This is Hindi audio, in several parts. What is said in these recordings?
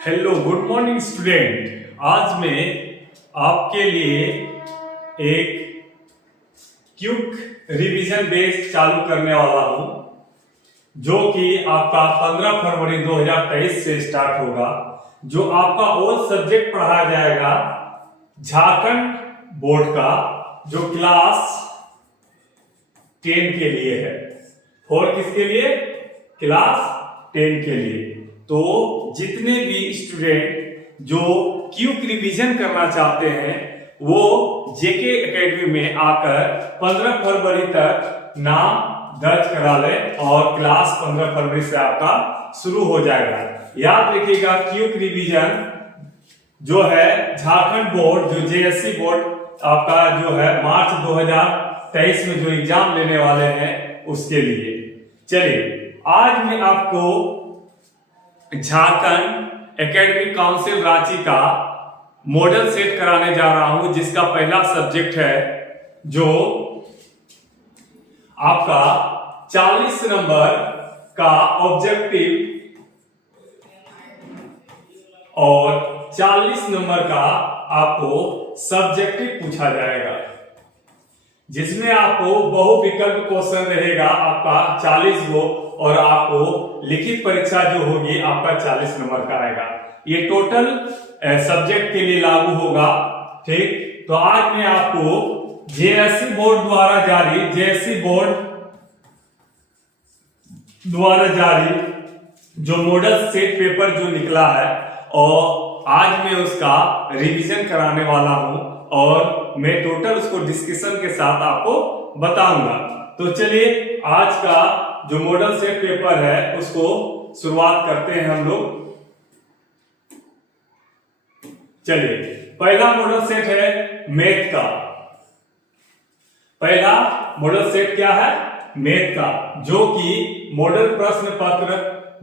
Hello good morning student. आज मैं आपके लिए एक क्विक रिवीजन बेस चालू करने वाला हूं, जो कि आपका 15 फरवरी 2023 से स्टार्ट होगा। जो आपका ऑल सब्जेक्ट पढ़ाया जाएगा झारखंड बोर्ड का, जो क्लास 10 के लिए है। और किसके लिए? क्लास 10 के लिए। तो जितने भी स्टूडेंट जो क्विक रिवीजन करना चाहते हैं वो जेके एकेडमी में आकर 15 फरवरी तक नाम दर्ज करा ले और क्लास 15 फरवरी से आपका शुरू हो जाएगा। याद रखिएगा, क्विक रिवीजन जो है झारखंड बोर्ड, जो जेएससी बोर्ड आपका जो है मार्च 2023 में जो एग्जाम लेने वाले हैं उसके लिए। चलिए, आज मैं आपको झारखंड एकेडमिक काउंसिल रांची का मॉडल सेट कराने जा रहा हूं, जिसका पहला सब्जेक्ट है जो आपका 40 नंबर का ऑब्जेक्टिव और 40 नंबर का आपको सब्जेक्टिव पूछा जाएगा, जिसमें आपको बहुविकल्प क्वेश्चन रहेगा आपका 40 गो, और आपको लिखित परीक्षा जो होगी आपका 40 नंबर का आएगा। ये टोटल सब्जेक्ट के लिए लागू होगा। ठीक, तो आज मैं आपको जेएससी बोर्ड द्वारा जारी जो मॉडल सेट पेपर जो निकला है, और आज मैं उसका रिवीजन कराने वाला हूं और मैं टोटल उसको डिस्कशन के साथ आपको बताऊंगा। तो चलिए, आज का जो मॉडल सेट पेपर है उसको शुरुआत करते हैं हम लोग। चलिए, पहला मॉडल सेट है मैथ का। पहला मॉडल सेट क्या है? मैथ का, जो कि मॉडल प्रश्न पत्र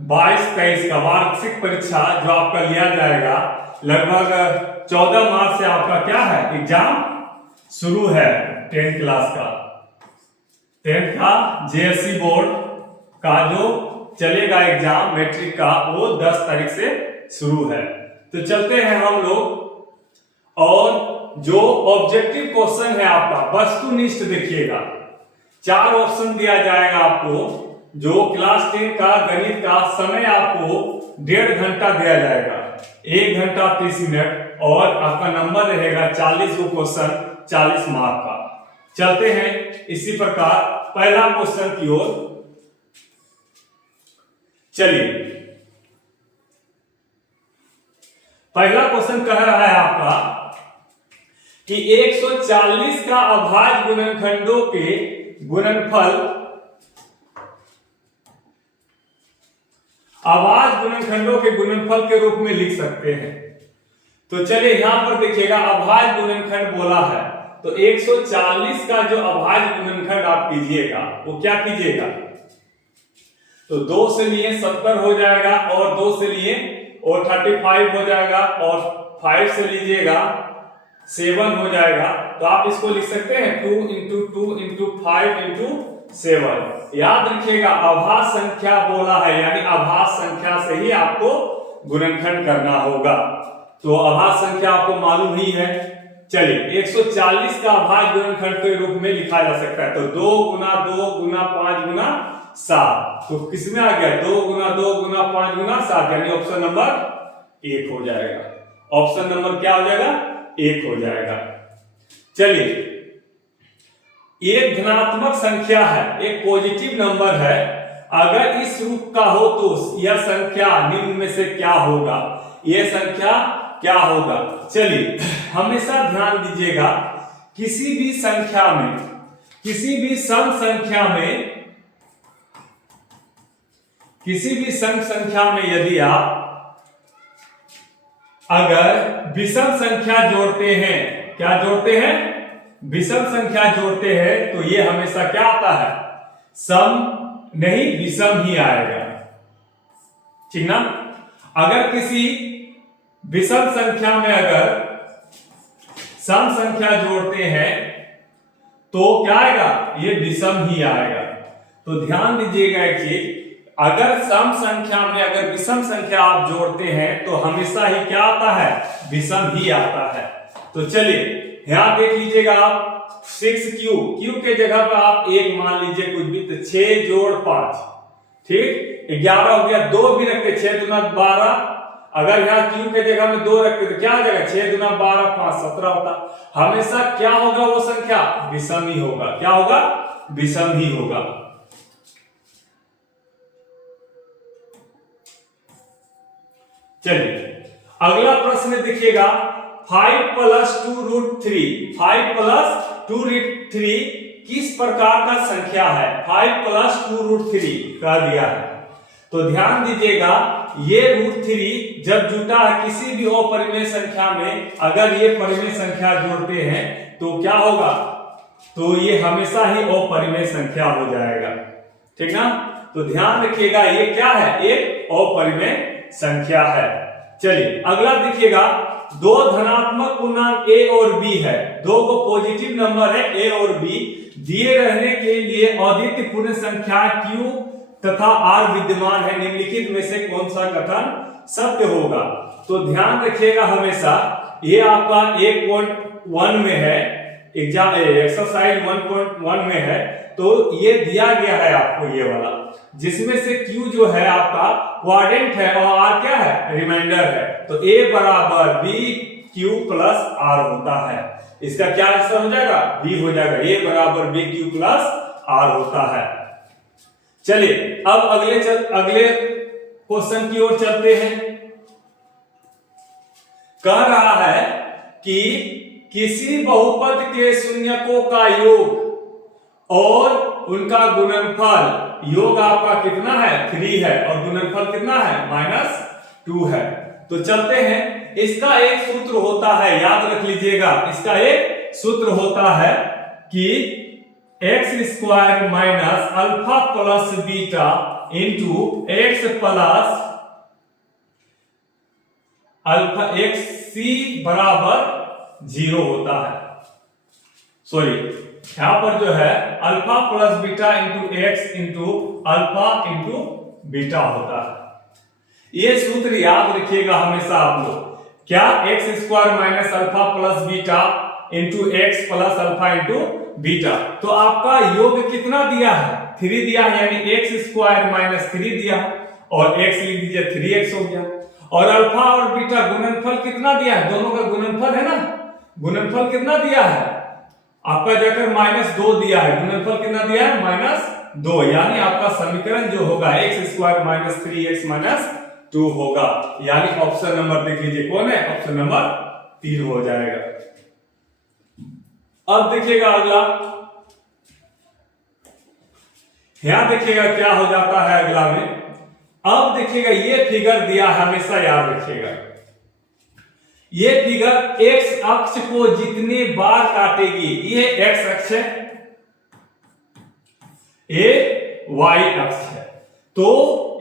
22-23 का वार्षिक परीक्षा जो आपका लिया जाएगा, लगभग 14 मार्च से आपका क्या है एग्जाम शुरू है। 10th क्लास का, 10th का जेएससी बोर्ड का जो चलेगा एग्जाम मैट्रिक का, वो 10 तारीख से शुरू है। तो चलते हैं हम लोग, और जो ऑब्जेक्टिव क्वेश्चन है आपका वस्तुनिष्ठ देखिएगा। 4 ऑप्शन दिया जाएगा आपको। जो क्लास 10 का गणित का समय आपको 1.5 घंटा दिया जाएगा, 1 घंटा 30 मिनट, और आपका नंबर रहेगा 40 गो क्वेश्चन, 40 मार्क का। चलते हैं इसी प्रकार पहला क्वेश्चन की ओर। चलिए, पहला क्वेश्चन कह रहा है आपका कि 140 का अभाज्य गुणनखंडों के गुणनफल अभाज्य गुणनखंडों के गुणनफल के रूप में लिख सकते हैं। तो चलिए, यहां पर देखिएगा अभाज्य गुणनखंड बोला है, तो 140 का जो अभाज्य गुणनखंड आप कीजिएगा वो क्या कीजिएगा, तो 2 से लिए 70 हो जाएगा, और 2 से लिए और 35 हो जाएगा, और 5 से लीजिएगा 7 हो जाएगा। तो आप इसको लिख सकते हैं 2 × 2 × 5 × 7। याद रखिएगा, अभाज्य संख्या बोला है, यानी अभाज्य संख्या से ही आपको गुणनखंड करना होगा। तो अभाज्य संख्या आपको मालूम ही है। चलिए, 140 का अभाज्य गुणनखंड के रूप में लिखा जा सकता है, तो 2 × 2 × 5 × 7। तो किसमें आ गया? 2 × 2 × 5 × 7, यानी ऑप्शन नंबर 1 हो जाएगा। ऑप्शन नंबर क्या हो जाएगा? 1 हो जाएगा। चलिए, एक धनात्मक संख्या है, एक पॉजिटिव नंबर है, अगर इस रूप का हो तो यह संख्या निम्न में से क्या होगा? यह संख्या क्या होगा? चलिए, हमेशा ध्यान दीजिएगा, किसी भी संख्या में, किसी भी सम संख्या में, किसी भी सम संख्या में यदि आप अगर विषम संख्या जोड़ते हैं, क्या जोड़ते हैं? विषम संख्या जोड़ते हैं, तो ये हमेशा क्या आता है? सम नहीं, विषम ही आएगा। ठीक ना? अगर किसी विषम संख्या में अगर सम संख्या जोड़ते हैं तो क्या आएगा? ये विषम ही आएगा। तो ध्यान दीजिएगा एक चीज, अगर सम संख्या में अगर विषम संख्या आप जोड़ते हैं तो हमेशा ही क्या आता है, विषम ही आता है। तो चलिए यहां देख लीजिएगा आप 6q, q के जगह पर आप 1 मान लीजिए कुछ भी, तो 6 जोड़ 5, ठीक 11 हो गया। 2 भी रखते, 6 दूना 12, अगर यहाँ q के जगह में 2 रखते तो क्या हो जाएगा, 6 दूना 12 5 17 होता। हमेशा क्या होगा वो संख्या, विषम ही होगा। क्या होगा, विषम ही होगा। चलिए अगला प्रश्न देखिएगा, 5 + 2√3, 5 + 2√3 किस प्रकार का संख्या है। 5 + 2√3 कह दिया है, तो ध्यान दीजिएगा ये √3 जब जुटा है किसी भी अपरिमेय संख्या में, अगर ये परिमेय संख्या जोड़ते हैं तो क्या होगा, तो ये हमेशा ही अपरिमेय संख्या हो जाएगा, ठीक ना। तो ध्यान रखिएगा ये क्या है, एक अपरिमेय संख्या है। चलिए अगला देखिएगा, 2 धनात्मक पूर्णांक a और b है, 2 को पॉजिटिव नंबर है a और b, दिए रहने के लिए अद्वितीय पूर्ण संख्या q तथा r विद्यमान है, निम्नलिखित में से कौन सा कथन सत्य होगा। तो ध्यान रखिएगा हमेशा ये आपका 1.1 में है, एक्सरसाइज 1.1 में है, तो ये दिया गया है आपको ये वाला, जिसमें से q जो है आपका क्वाड्रेंट है और r क्या है, रिमाइंडर है। तो a बराबर b q प्लस r होता है, इसका क्या आंसर हो जाएगा, b हो जाएगा। a बराबर b q प्लस r होता है। चलिए अब अगले क्वेश्चन की ओर चलते हैं। कह रहा है कि किसी बहुपद के शून्यकों का योग और उनका गुणनफल, योग आपका कितना है, 3 है, और गुणनफल कितना है, -2 है। तो चलते हैं, इसका एक सूत्र होता है, याद रख लीजिएगा, इसका एक सूत्र होता है कि x² - alpha plus beta into x plus alpha xc बराबर 0 होता है। सॉरी यहां पर जो है alpha plus beta into x into alpha into beta होता है। ये सूत्र याद रखिएगा हमेशा आप लोग, क्या, x² - alpha plus beta into x plus alpha into beta. तो आपका योग कितना दिया है, 3 दिया है, यानी x² - 3 दिया है, और x लिख दीजिए 3x हो गया। और अल्फा और बीटा गुणनफल कितना दिया है, दोनों का गुणनफल है ना, गुणनफल कितना दिया है आपका, जाकर -2 दिया है, गुणनफल कितना दिया है, -2, यानी आपका समीकरण जो होगा x² - 3x - 2 होगा, यानी ऑप्शन नंबर देख लीजिए कौन है, ऑप्शन नंबर 3 हो जाएगा। अब देखिएगा अगला, यहां देखिएगा क्या हो जाता है अगला में। अब देखिएगा ये फिगर दिया, हमेशा याद रखिएगा ये फिगर x अक्ष को जितने बार काटेगी, ये x अक्ष है, ये y अक्ष है, तो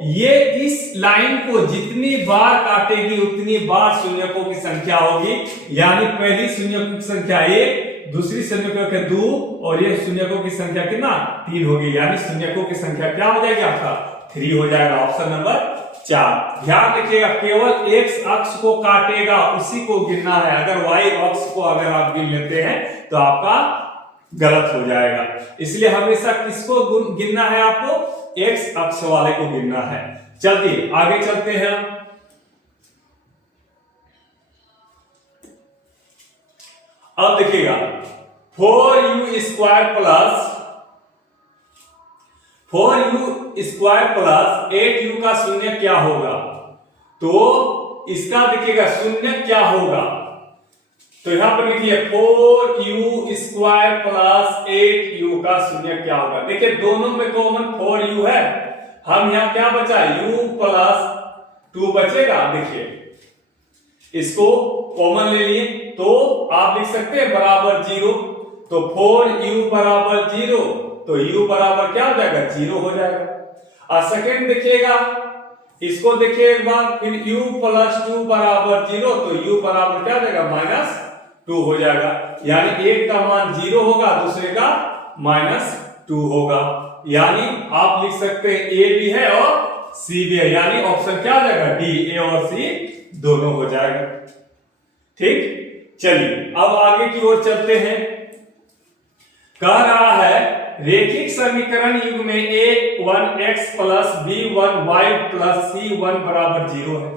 ये इस लाइन को जितनी बार काटेगी उतनी बार शून्यकों की संख्या होगी, यानी पहली शून्यकों की संख्या 1, दूसरी शून्यकों की 2, और ये शून्यकों की संख्या कितना, 3 होगी, यानी शून्यकों की संख्या क्या हो जाएगी आपका, 3 हो जाएगा, ऑप्शन नंबर 4। ध्यान रखिएगा केवल x अक्ष को काटेगा उसी को गिनना है, अगर y अक्ष को अगर आप गिन लेते हैं तो आपका गलत हो जाएगा। इसलिए हमेशा किसको गिनना है, आपको x अक्ष वाले को गिनना है। चलिए आगे चलते हैं। अब देखिएगा 4u² प्लस 8u का शून्य क्या होगा, तो इसका देखिएगा शून्य क्या होगा, तो यहां पर लिखिए 4u² प्लस 8u का शून्य क्या होगा। देखिए दोनों में कॉमन 4u है, हम यहां क्या बचा, u प्लस 2 बचेगा, देखिए इसको कॉमन ले लिए तो आप लिख सकते हैं बराबर 0, तो 4u बराबर 0, तो u बराबर क्या हो जाएगा, 0 हो जाएगा। और सेकेंड देखिएगा, इसको देखिए एक बार, फिर u प्लस 2 बराबर 0, तो u बराबर क्या हो जाएगा, -2 हो जाएगा, यानी एक का मान 0 होगा, दूसरे का -2 होगा, यानी आप लिख सकते हैं ए भी है और सी भी है, यानी ऑप्शन क्या आ जाएगा डी, ए और सी दोनों हो जाएगा। ठीक, चलिए अब आगे की ओर चलते हैं। कह रहा है रेखिक समीकरण युग में a1x plus b1y plus c1 बराबर 0 है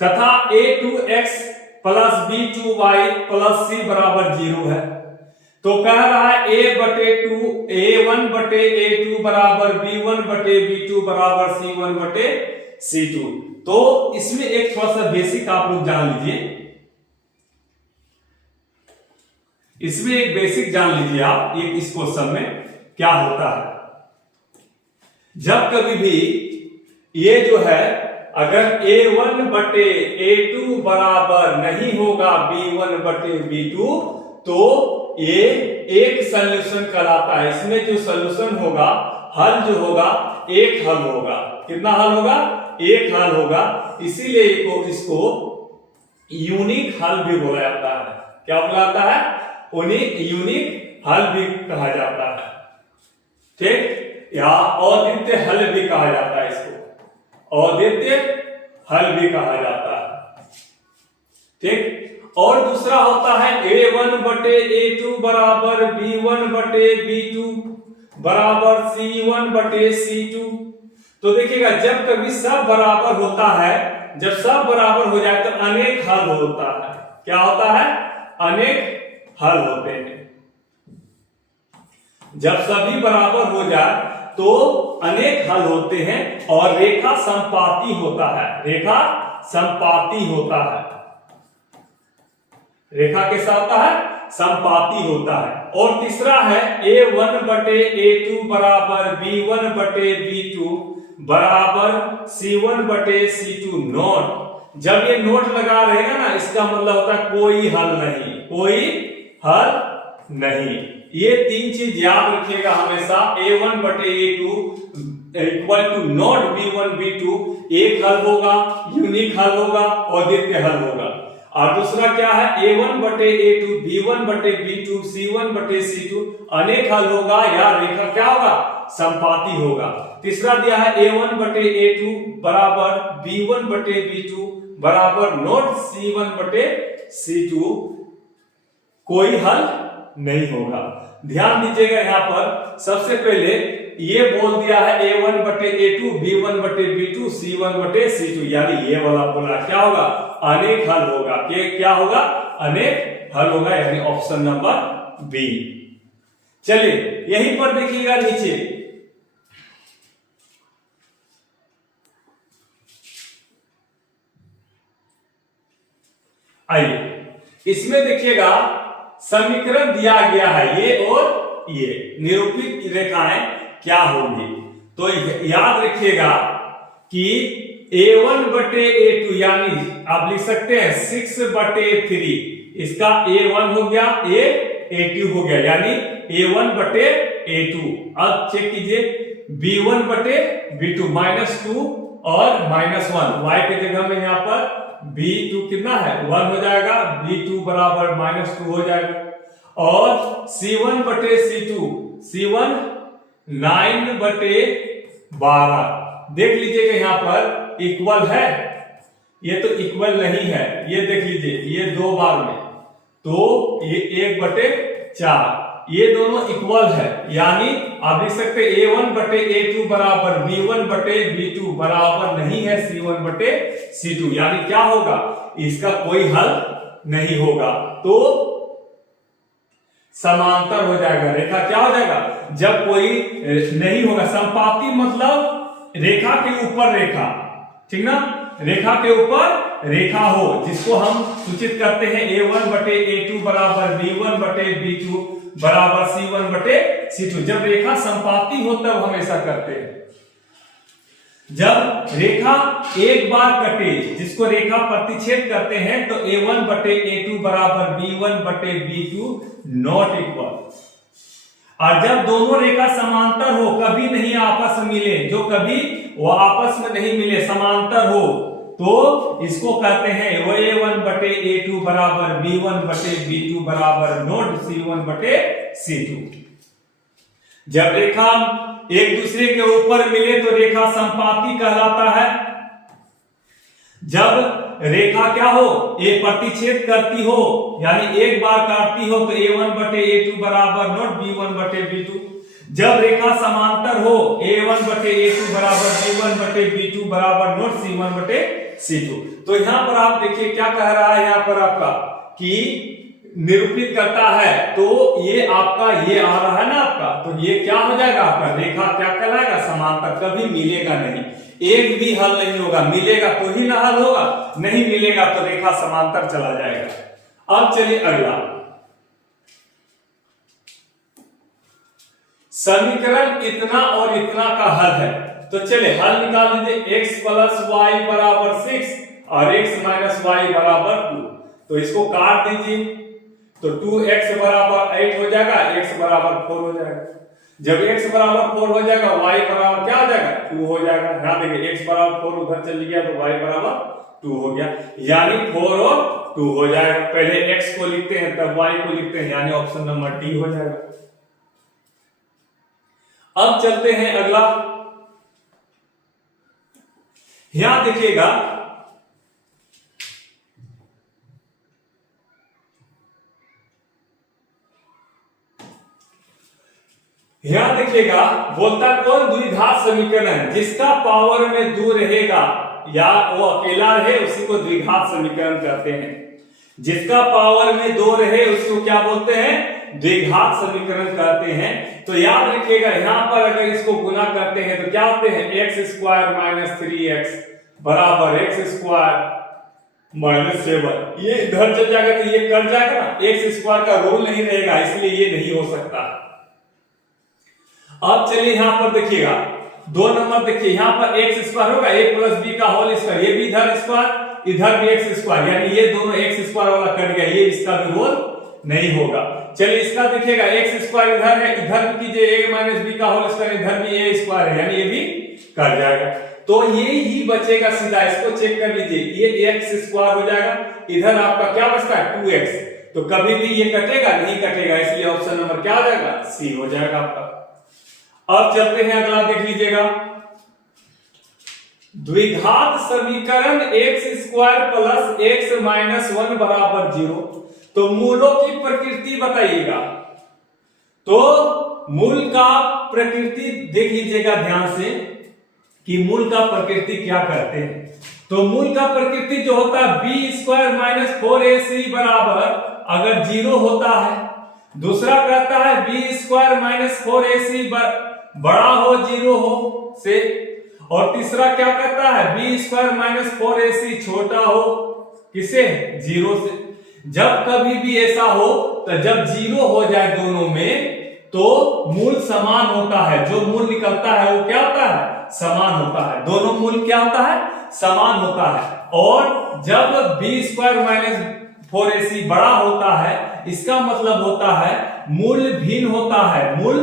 तथा a2x plus b2y plus c बराबर 0 है। तो कह रहा है a1 बटे a2 बराबर b1 बटे b2 बराबर c1 बटे c2। तो इसमें एक थोड़ा सा बेसिक आप लोग जान लीजिए, इसमें एक बेसिक जान लीजिए आप इस क्वेश्चन में क्या होता है। जब कभी भी ये जो है अगर a1 बटे a2 बराबर नहीं होगा b1 बटे b2 तो ये एक सॉल्यूशन कहलाता है। इसमें जो सॉल्यूशन होगा, हल जो होगा, एक हल होगा। कितना हल होगा? एक हल होगा। इसीलिए इसको यूनिक हल भी बोला जाता है। क्या बोला जाता है? उन्हें यूनिक हल भी कहा जाता है। ठीक, या अद्वितीय हल भी कहा जाता है, इसको अद्वितीय हल भी कहा जाता है। ठीक, और दूसरा होता है a1 बटे a2 बराबर b1 बटे b2 बराबर c1 बटे c2। तो देखिएगा जब कभी सब बराबर होता है, जब सब बराबर हो जाए तो अनेक हल होता है। क्या होता है? अनेक हल होते हैं। जब सभी बराबर हो जाए तो अनेक हल होते हैं और रेखा संपाती होता है। रेखा संपाती होता है। रेखा कैसा होता है? संपाती होता है। और तीसरा है a1 बटे a2 बराबर b1 बटे b2 बराबर c1 बटे c2 नोट। जब ये नोट लगा रहेगा ना, इसका मतलब होता है कोई हल नहीं, कोई हल नहीं। ये तीन चीज याद रखिएगा हमेशा। a1 बटे a2 equal to not b1 b2, एक हल होगा, यूनिक हल होगा और अद्वितीय हल होगा। और दूसरा क्या है? a1 बटे a2 b1 बटे b2 c1 बटे c2 अनेक हल होगा या रेखा क्या होगा? संपाती होगा। तीसरा दिया है a1 बटे a2 बराबर b1 बटे b2 बराबर नोट c1 बटे c2, कोई हल नहीं होगा। ध्यान दीजिएगा यहाँ पर सबसे पहले ये बोल दिया है a1 बटे a2 b1 बटे b2 c1 बटे c2, यानी ये वाला बोला क्या होगा? अनेक हल होगा। क्या होगा? अनेक हल होगा, यानी ऑप्शन नंबर बी। चलिए यहीं पर देखिएगा नीचे, आइए इसमें देखिएगा समीकरण दिया गया है ये और ये निरूपित रेखाएं क्या होंगी। तो याद रखिएगा कि a1 बटे a2 यानी आप लिख सकते हैं 6 बटे 3, इसका a1 हो गया, a2 हो गया, यानी a1 बटे a2। अब चेक कीजिए b1 बटे b2 -2 और -1, y के जगह में यहाँ पर b2 कितना है? 1 हो जाएगा, b2 बराबर -2 हो जाएगा। और c1 बटे c2, c1 9 बटे 12। देख लीजिएगा यहाँ पर इक्वल है, ये तो इक्वल नहीं है, ये देख लीजिए ये दो बार में, तो ये 1 बटे 4, ये दोनों इक्वल है। यानी आप लिख सकते a1 बटे a2 बराबर b1 बटे b2 बराबर नहीं है c1 बटे c2, यानी क्या होगा? इसका कोई हल नहीं होगा, तो समांतर हो जाएगा। रेखा क्या हो जाएगा? जब कोई नहीं होगा, संपाती मतलब रेखा के ऊपर रेखा, ठीक ना? रेखा के ऊपर रेखा हो, जिसको हम सूचित करते हैं a1 बटे a2 बराबर b1 बटे b2 बराबर c1 बटे c2। जब रेखा संपाती हो तब हम ऐसा करते हैं। जब रेखा एक बार कटे, जिसको रेखा प्रतिच्छेद करते हैं, तो a1 बटे a2 बराबर b1 बटे b2 नॉट इक्वल। और जब दोनों रेखा समांतर हो, कभी नहीं आपस में मिले, जो कभी वो आपस में नहीं मिले, समांतर हो, तो इसको कहते हैं a1 बटे a2 बराबर b1 बटे b2 बराबर नोट c1 बटे c2। जब रेखा एक दूसरे के ऊपर मिले तो रेखा समपाती कहलाता है। जब रेखा क्या हो, ए प्रतिच्छेद करती हो यानी एक बार काटती हो तो a1 बटे a2 बराबर नॉट b1 बटे b2। जब रेखा समांतर हो a1 बटे a2 बराबर b1 बटे b2 बराबर नॉट c1 बटे c2। तो यहां पर आप देखिए क्या कह रहा है, यहां पर आपका कि निरूपित करता है, तो ये आपका ये आ रहा है ना आपका, तो ये क्या हो जाएगा आपका, रेखा क्या कहलाएगा, समांतर। कभी मिलेगा नहीं, एक भी हल नहीं होगा, मिलेगा तो ही ना हल होगा, नहीं मिलेगा तो रेखा समांतर चला जाएगा। अब चलिए अगला समीकरण इतना और इतना का हल है। तो चलिए हल निकाल लीजिए, x प्लस वाई बराबर 6 और x माइनस वाई बराबर 2। तो इसको काट दीजिए तो 2x बराबर 8 हो जाएगा, x बराबर 4 हो जाएगा। जब x बराबर 4 हो जाएगा, y बराबर क्या हो जाएगा, 2 हो जाएगा। यहां देखिए x बराबर 4 उधर चल गया तो y बराबर 2 हो गया, यानी 4 और 2 हो जाएगा। पहले x को लिखते हैं तब y को लिखते हैं, यानी ऑप्शन नंबर डी हो जाएगा। अब चलते हैं अगला, यहां देखिएगा यहां देखिएगा बोलता कौन द्विघात समीकरण है जिसका पावर में 2 रहेगा या वो अकेला रहे उसी को द्विघात समीकरण कहते हैं। जिसका पावर में 2 रहे उसको क्या बोलते हैं, द्विघात समीकरण कहते हैं। तो याद रखिएगा यहां पर अगर इसको गुना करते हैं तो क्या होते हैं, एक्स स्क्वायर माइनस 3x बराबर एक्स स्क्वायर माइनस 7। ये इधर चल जाएगा तो ये कट जाएगा ना, एक्स स्क्वायर का रूल नहीं रहेगा, इसलिए ये नहीं हो सकता। अब चलिए यहां पर देखिएगा 2 नंबर, देखिए यहां पर एक्स स्क्वायर होगा, a प्लस बी का होल स्क्वायर, ये भी इधर स्क्वायर इधर भी एक्स स्क्वायर, यानी ये दोनों एक्स स्क्वायर वाला कट गया, ये इसका भी रोल नहीं होगा। चलिए इसका देखिएगा एक्स स्क्वायर इधर है, इधर भी कीजिए a माइनस बी का होल स्क्वायर, इधर भी a स्क्वायर है, यानी ये भी कट जाएगा। तो ये ही बचेगा सीधा, इसको चेक कर लीजिए, ये एक्स स्क्वायर हो जाएगा, इधर आपका क्या बचता है 2x, तो कभी भी ये कटेगा नहीं कटेगा, इसलिए ऑप्शन नंबर क्या हो जाएगा, सी हो जाएगा आपका। अब चलते हैं अगला, देख लीजिएगा द्विघात समीकरण x square plus x minus 1 बराबर 0। तो मूलों की प्रकृति बताइएगा। तो मूल का प्रकृति देख लीजिएगा ध्यान से कि मूल का प्रकृति क्या करते हैं। तो मूल का प्रकृति जो होता है बी स्क्वायर माइनस 4ac बराबर अगर 0 होता है, दूसरा कहता है बी स्क्वायर माइनस 4ac बड़ा हो 0 हो से, और तीसरा क्या कहता है बी स्क्वायर माइनस 4ac छोटा हो किसे, 0 से। जब कभी भी ऐसा हो तो जब 0 हो जाए दोनों में तो मूल समान होता है, जो मूल निकलता है वो क्या होता है, समान होता है, दोनों मूल क्या होता है, समान होता है। और जब बी स्क्वायर माइनस 4ac बड़ा होता है, इसका मतलब होता है मूल भिन्न होता है, मूल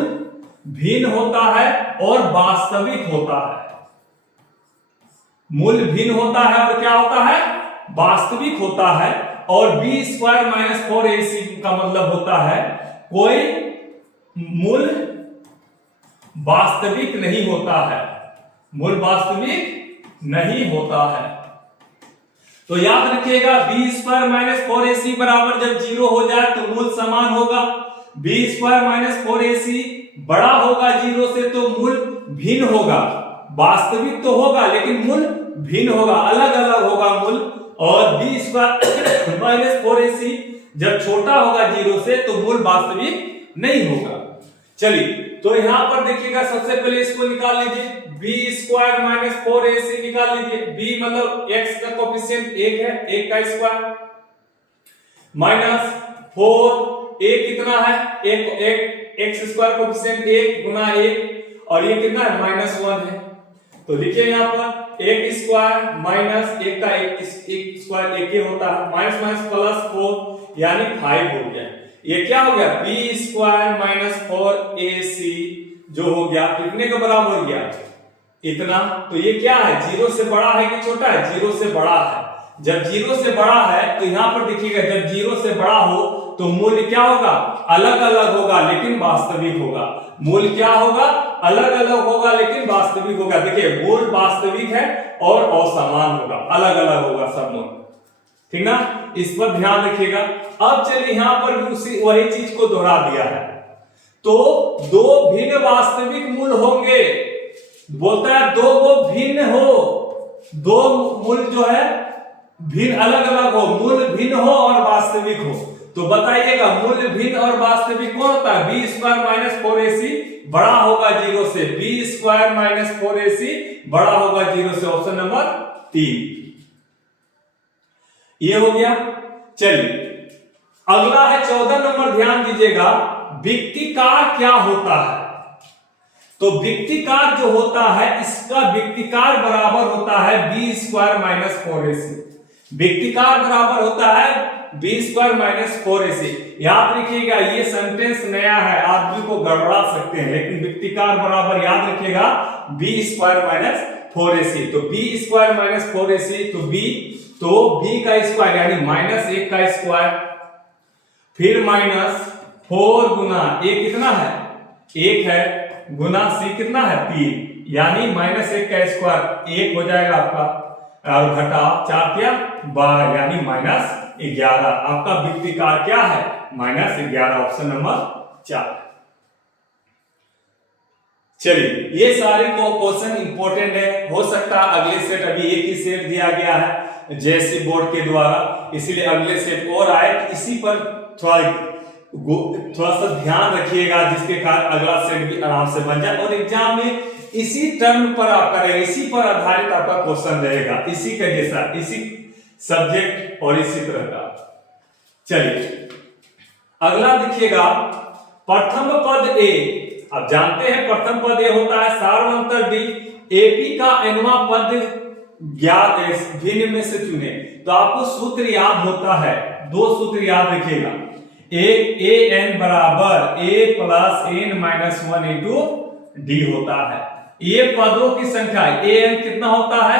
भिन्न होता है और वास्तविक होता है। मूल भिन्न होता है और क्या होता है, वास्तविक होता है। और बी स्क्वायर माइनस 4ac का मतलब होता है कोई मूल वास्तविक नहीं होता है, मूल वास्तविक नहीं होता है। तो याद रखिएगा बी स्क्वायर माइनस 4ac बराबर जब 0 हो जाए तो मूल समान होगा, बी स्क्वायर माइनस 4ac बड़ा होगा 0 से तो मूल भिन्न होगा, वास्तविक तो होगा लेकिन मूल भिन्न होगा, अलग अलग होगा मूल। और बी स्क्वायर माइनस 4ac जब छोटा होगा 0 से तो मूल वास्तविक नहीं होगा। चलिए तो यहां पर देखिएगा सबसे पहले इसको निकाल लीजिए, बी स्क्वायर माइनस 4ac निकाल लीजिए। बी मतलब x का कोफिशिएंट 1 है, 1 का स्क्वायर माइनस 4a कितना है, एक x स्क्वायर कोफिशिएंट 1 गुना 1 और ये कितना है -1 है। तो देखिए यहां पर 1 स्क्वायर माइनस 1 का 1 स्क्वायर 1 ही होता है, माइनस माइनस प्लस 4 यानी 5 हो गया। ये क्या हो गया बी स्क्वायर माइनस 4ac जो हो गया कितने के बराबर हो गया, इतना। तो ये क्या है, 0 से बड़ा है कि छोटा है, 0 से बड़ा है। जब 0 से बड़ा है तो यहां पर देखिएगा जब 0 से बड़ा हो तो मूल्य क्या होगा, अलग अलग होगा लेकिन वास्तविक होगा। मूल्य क्या होगा, अलग अलग होगा लेकिन वास्तविक होगा। देखिए मूल्य वास्तविक है और असमान होगा, अलग अलग होगा सब मूल्य, ठीक ना, इस पर ध्यान रखिएगा। अब चलिए यहां पर भी उसी वही चीज को दोहरा दिया है। तो दो भिन्न वास्तविक मूल्य होंगे, बोलता है दो वो भिन्न हो, दो मूल्य जो है भिन्न अलग अलग हो, मूल्य भिन्न हो और वास्तविक हो। तो बताइएगा मूल्य भिन्न और वास्तविक कौन होता है, बी स्क्वायर माइनस 4ac बड़ा होगा 0 से, बी स्क्वायर माइनस 4ac बड़ा होगा 0 से, ऑप्शन नंबर 3 ये हो गया। चलिए अगला है 14 नंबर, ध्यान दीजिएगा, विक्टिकार क्या होता है। तो विक्टिकार जो होता है, इसका विक्टिकार बराबर होता है बी स्क्वायर माइनस 4ac। विक्टिकार बराबर होता है बी स्क्वायर माइनस 4ac। याद रखिएगा ये सेंटेंस नया है, आप भी को गड़बड़ा सकते हैं, लेकिन विक्टिकार बराबर याद रखिएगा बी स्क्वायर माइनस 4ac। तो बी स्क्वायर माइनस 4ac, तो बी का स्क्वायर यानी माइनस 1 का स्क्वायर, फिर माइनस 4 गुना ए कितना है 1 है, गुना सी कितना है 3, यानी माइनस 1 का स्क्वायर 1 हो जाएगा आपका, और घटा 4 क्या 12, यानी माइनस 11। आपका विक्टिकार क्या है माइनस 11, ऑप्शन नंबर 4। चलिए ये सारे क्वेश्चन इंपॉर्टेंट है, हो सकता है अगले सेट, अभी एक ही सेट दिया गया है जेएससी बोर्ड के द्वारा, इसीलिए अगले सेट और आए, इसी पर थोड़ा सा ध्यान रखिएगा, जिसके कारण अगला सेट भी आराम से बन जाए और एग्जाम में इसी टर्म पर आप करेंगे, इसी पर आधारित आपका क्वेश्चन रहेगा, इसी के जैसा, इसी सब्जेक्ट और इसी तरह का। चलिए अगला देखिएगा, प्रथम पद ए। अब जानते हैं प्रथम पद ए होता है सार्वंतर डी, एपी का एनवा पद ज्ञात भिन्न में से चुने। तो आपको सूत्र याद होता है, दो सूत्र याद रखिएगा, एक ए एन बराबर A plus N minus 1 into D होता है। ये पदों की संख्या, ए एन कितना होता है,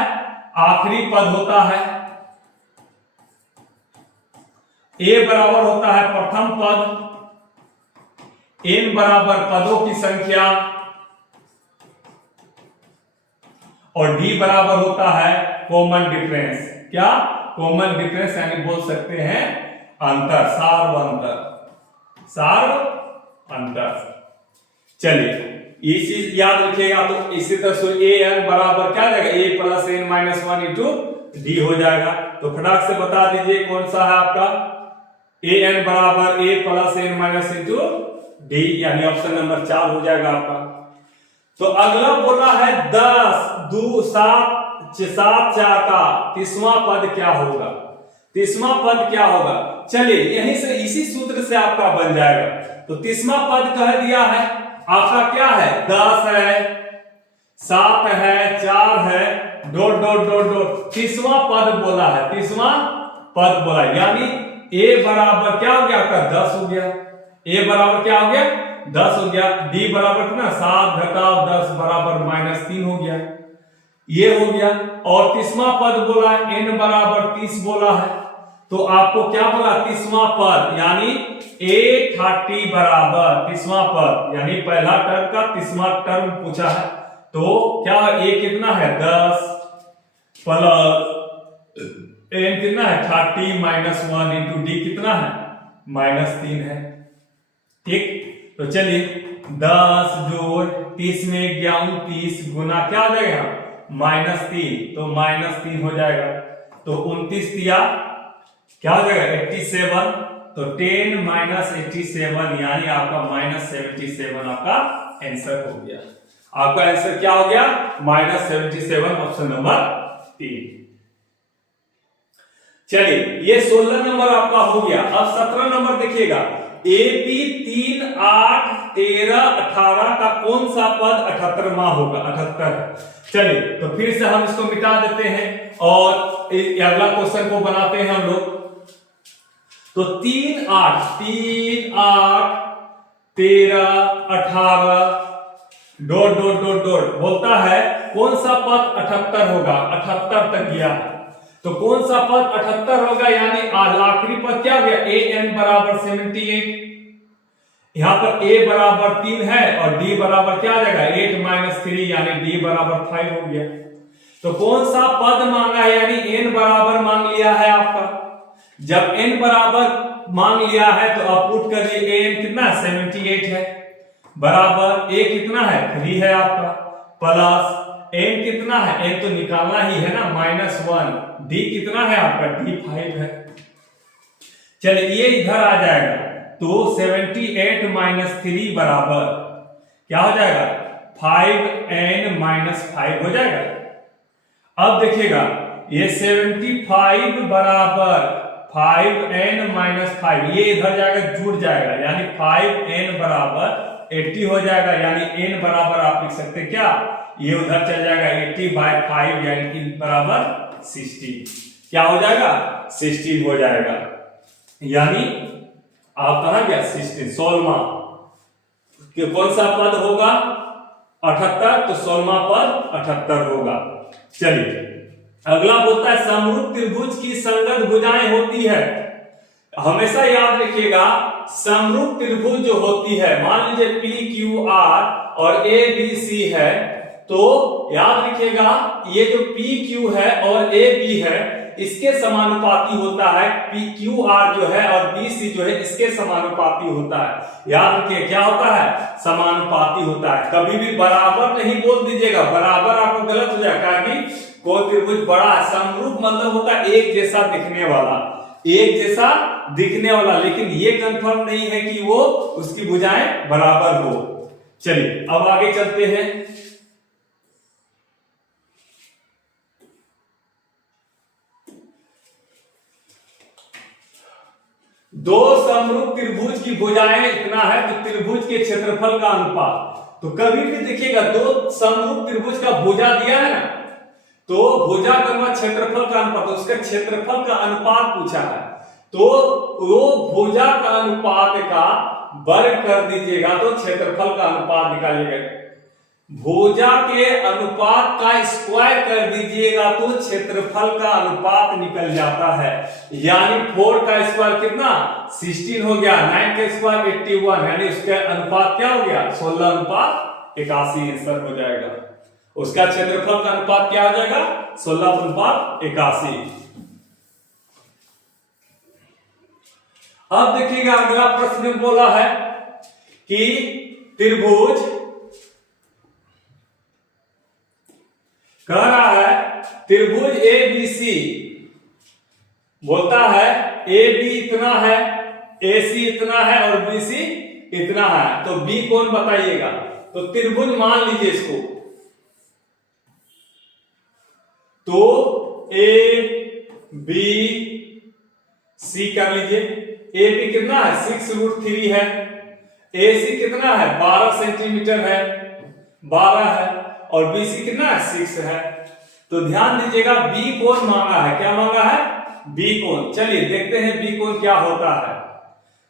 आखिरी पद होता है, ए बराबर होता है प्रथम पद, एन बराबर पदों की संख्या, और डी बराबर होता है कॉमन डिफरेंस। क्या, कॉमन डिफरेंस, यानी बोल सकते हैं अंतर, सार्व अंतर। चलिए ये चीज याद रखिएगा। तो इसी तरह से ए एन बराबर क्या जाएगा, A plus N minus 1 into D हो जाएगा। तो फटाक से बता दीजिए कौन सा है आपका, ए एन बराबर A plus N minus into D, यानी ऑप्शन नंबर 4 हो जाएगा आपका। तो अगला बोला है 10 2 7 7 4 का 30वां पद क्या होगा, 30वां पद क्या होगा। चलिए यहीं से इसी सूत्र से आपका बन जाएगा। तो 30वां पद कह दिया है आपका क्या है, 10 है, 7 है, 4 है, डॉट डॉट डॉट डॉट, 30वां पद बोला है, 30वां पद बोला, यानी ए बराबर क्या हो गया आपका 10 हो गया, ए बराबर क्या हो गया 10 हो गया, डी बराबर कितना 7 घटाव 10 बराबर माइनस 3 हो गया, ये हो गया। और 30वां पद बोला है एन बराबर 30 बोला है, तो आपको क्या बोला 30वां पद, यानी ए 30 बराबर 30वां पद, यानी पहला टर्म का 30वां टर्म पूछा है। तो क्या ए कितना है 10 प्लस एन कितना है 30 माइनस 1 इंटू डी कितना है माइनस 3 है, ठीक। तो चलिए 10 जोड़ 30 में 29 गुना क्या हो जाएगा माइनस 3, तो माइनस 3 हो जाएगा। तो 29 दिया क्या हो जाएगा 87, तो 10 माइनस 87 यानी आपका माइनस 77 आपका आंसर हो गया। आपका आंसर क्या हो गया माइनस 77, ऑप्शन नंबर 3। चलिए ये 16 नंबर आपका हो गया। अब 17 नंबर देखिएगा, एपी 3 8 13 18 का कौन सा पद 78वां होगा, 78। चलिए तो फिर से हम इसको मिटा देते हैं और अगला क्वेश्चन को बनाते हैं हम लोग। तो 3 8 13 18 डॉट डॉट डॉट डॉट बोलता है कौन सा पद 78 होगा, 78 तक गया है। तो कौन सा पद 78 होगा, यानी आखिरी पद क्या हो गया, ए एन बराबर 78। यहां पर a बराबर 3 है और d बराबर क्या आ जाएगा 8 माइनस 3, यानी d बराबर 5 हो गया। तो कौन सा पद मांगा है, यानी n बराबर मांग लिया है आपका। जब n बराबर मांग लिया है तो आप पुट करिए, an कितना 78 है, बराबर a कितना है 3 है आपका, प्लस n कितना है, n तो निकालना ही है ना -1, d कितना है आपका d 5 है। चलिए ये इधर आ जाएगा, तो 78 माइनस 3 बराबर क्या हो जाएगा 5n माइनस 5 हो जाएगा। अब देखिएगा ये 75 बराबर 5n माइनस 5, ये इधर जाएगा जुड़ जाएगा, यानी 5n बराबर 80 हो जाएगा, यानी n बराबर आप लिख सकते हैं क्या, ये उधर चल जाएगा 80/5, यानी कि बराबर 16। क्या हो जाएगा 16 हो जाएगा, यानी आप कहा गया 16 16वां कौन सा पद होगा 78, तो 16वां पद 78 होगा। चलिए अगला बोलता है समरूप त्रिभुज की संगत भुजाएं होती है। हमेशा याद रखिएगा समरूप त्रिभुज जो होती है, मान लीजिए पी क्यू आर और ए बी सी है, तो याद रखिएगा ये जो पी क्यू है और ए बी है इसके समानुपाती होता है, पी क्यू आर जो है और बी सी जो है इसके समानुपाती होता है। याद रखिए क्या होता है समानुपाती होता है, कभी भी बराबर नहीं बोल दीजिएगा, बराबर आपको गलत हो जाएगा, क्योंकि कोई त्रिभुज बड़ा है, समरूप मतलब होता है एक जैसा दिखने वाला, एक जैसा दिखने वाला, लेकिन ये कंफर्म नहीं है कि वो उसकी भुजाएं बराबर हो। चलिए अब आगे चलते हैं। दो समरूप त्रिभुज की भुजाएं इतना है तो त्रिभुज के क्षेत्रफल का अनुपात। तो कभी भी देखिएगा दो समरूप त्रिभुज का भुजा दिया है ना, तो भुजा का क्षेत्रफल का अनुपात, तो उसका क्षेत्रफल का अनुपात पूछा है, तो वो भुजा का अनुपात का वर्ग कर दीजिएगा तो क्षेत्रफल का अनुपात निकालिएगा। भुजा के अनुपात का स्क्वायर कर दीजिएगा तो क्षेत्रफल का अनुपात निकल जाता है, यानी 4 का स्क्वायर कितना 16 हो गया, 9 का स्क्वायर 81, यानी उसका अनुपात क्या हो गया 16:81 आंसर हो जाएगा। उसका क्षेत्रफल का अनुपात क्या हो जाएगा 16:81। अब देखिएगा अगला प्रश्न बोला है कि त्रिभुज कह रहा है त्रिभुज ए बी सी, बोलता है ए बी इतना है, ए सी इतना है और बी सी इतना है, तो बी कौन बताइएगा। तो त्रिभुज मान लीजिए इसको, तो ए बी सी कर लीजिए। ए बी कितना है 6√3 है, ए सी कितना है 12 सेंटीमीटर है, 12 है, और बी सी कितना है 6 है। तो ध्यान दीजिएगा बी कोण मांगा है, क्या मांगा है बी कोण। चलिए देखते हैं बी कोण क्या होता है।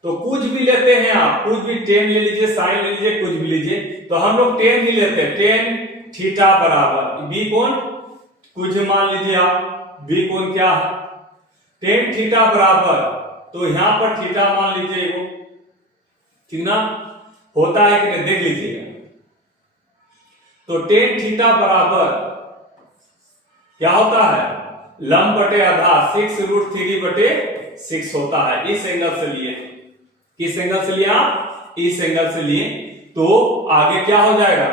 तो कुछ भी लेते हैं आप, कुछ भी टेन ले लीजिए, साइन ले लीजिए, कुछ भी लीजिए, तो हम लोग टेन ही लेते हैं, टेन थीटा बराबर बी कोण कुछ मान लीजिए आप, बी कोण क्या है टेन थीटा बराबर, तो यहां पर थीटा मान लीजिए वो, ठीक ना, होता है कि नहीं देख लीजिएगा। तो टेन थीटा बराबर क्या होता है लंब बटे आधार 6√3/6 होता है। इस एंगल से लिए, किस एंगल से लिया इस एंगल से लिए, तो आगे क्या हो जाएगा,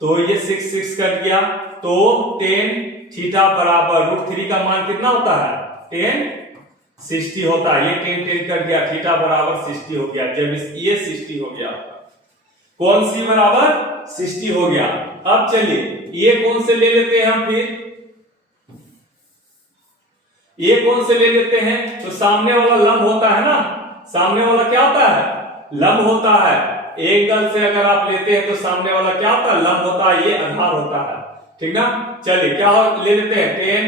तो ये 6 कट गया, तो टेन थीटा बराबर √3 का मान कितना होता है 1060 होता है। ये टेन कट गया, थीटा बराबर 60 हो गया। जब ये 60 हो गया, कौन सी बराबर 60 हो गया। अब चलिए ये कौन से ले लेते हैं हम, फिर ये कौन से ले लेते हैं, तो सामने वाला लंब होता है ना, सामने वाला क्या होता है लंब होता है। एंगल से अगर आप लेते हैं तो सामने वाला क्या होता है लंब होता है, ये आधार होता है, ठीक ना। चलिए क्या ले लेते हैं 10,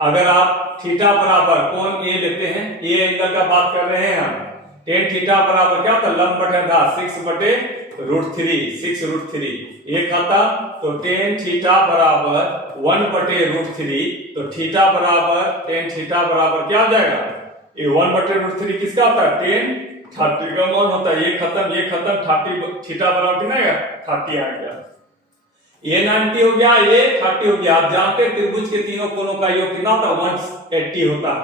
अगर आप थीटा बराबर कोण ए लेते हैं, ये एंगल का बात कर रहे हैं हम, टेन थीटा बराबर क्या होता है, लंब बटे आधार 6/√3, 6√3 ये खत्म। तो टेन थीटा बराबर 1/√3, तो थीटा बराबर टेन थीटा बराबर क्या हो जाएगा, ये 1/√3 किसका होता है, टेन 30 का मान होता है। ये खत्म 30 थीटा बराबर कितना आएगा, 30 आ गया। ये 90 हो गया, ये 30 हो गया। आप जानते हैं त्रिभुज के तीनों कोणों का योग कितना होता है, 180 होता है।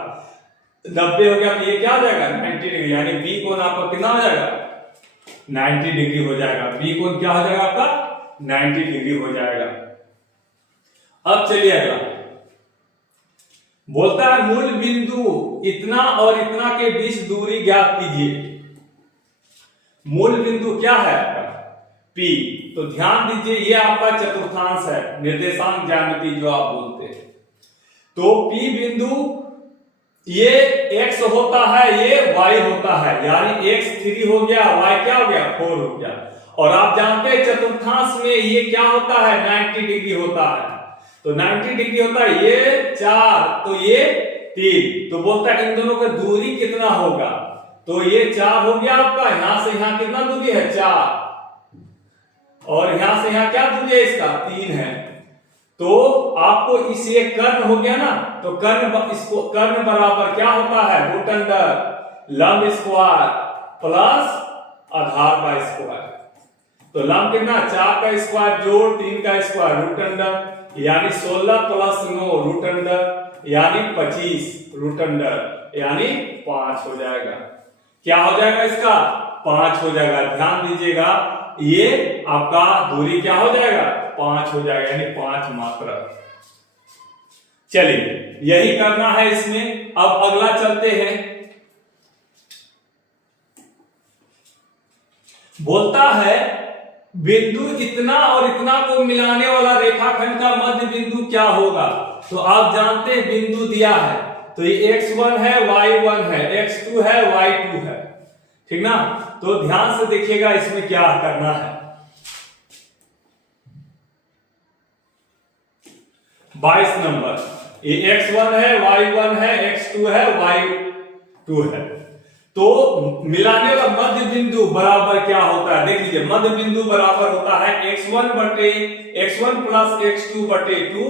90 हो गया तो ये क्या हो जाएगा, 90 डिग्री, यानी बी कोण आपका कितना हो जाएगा, 90 डिग्री हो जाएगा। बी कोण क्या हो जाएगा आपका, 90 डिग्री हो जाएगा। अब चलिए अगला बोलता है मूल बिंदु इतना और इतना के बीच दूरी ज्ञात कीजिए। मूल बिंदु क्या है आपका, P। तो ध्यान दीजिए ये आपका चतुर्थांश है, निर्देशांक ज्यामिति जो आप बोलते हैं। तो P बिंदु ये x होता है, ये y होता है, यानी x 3 हो गया, y क्या हो गया, 4 हो गया। और आप जानते हैं चतुर्थांश में ये क्या होता है, 90 डिग्री होता है। तो 90 डिग्री होता है, ये 4 तो ये 3। तो बोलता है इन दोनों का दूरी कितना होगा, तो ये 4 हो गया आपका, यहां से यहां कितना दूरी है, 4, और यहां से यहां क्या दूरी है इसका, 3 है। तो आपको इसे कर्ण हो गया ना, तो कर्ण इसको कर्ण बराबर क्या होता है, √, लंब स्क्वायर प्लस आधार का स्क्वायर। तो लंब कितना, 4 का स्क्वायर जोड़ 3 का स्क्वायर √, यानी 16 + 9 √, यानी 25 √, यानी 5 हो जाएगा। क्या हो जाएगा इसका, 5 हो जाएगा। ध्यान दीजिएगा ये आपका दूरी क्या हो जाएगा, 5 हो जाएगा, यानी 5 मात्रा। चलिए यही करना है इसमें। अब अगला चलते हैं, बोलता है बिंदु इतना और इतना को मिलाने वाला रेखाखंड का मध्य बिंदु क्या होगा। तो आप जानते हैं बिंदु दिया है, तो ये x1 है, y1 है, x2 है, y2 है, ठीक ना। तो ध्यान से देखिएगा इसमें क्या करना है। 22 नंबर, ये x1 है, y1 है, x2 है, y2 है। तो मिलाने वाला मध्य बिंदु बराबर क्या होता है, देख लीजिए मध्य बिंदु बराबर होता है x1 + x2/2,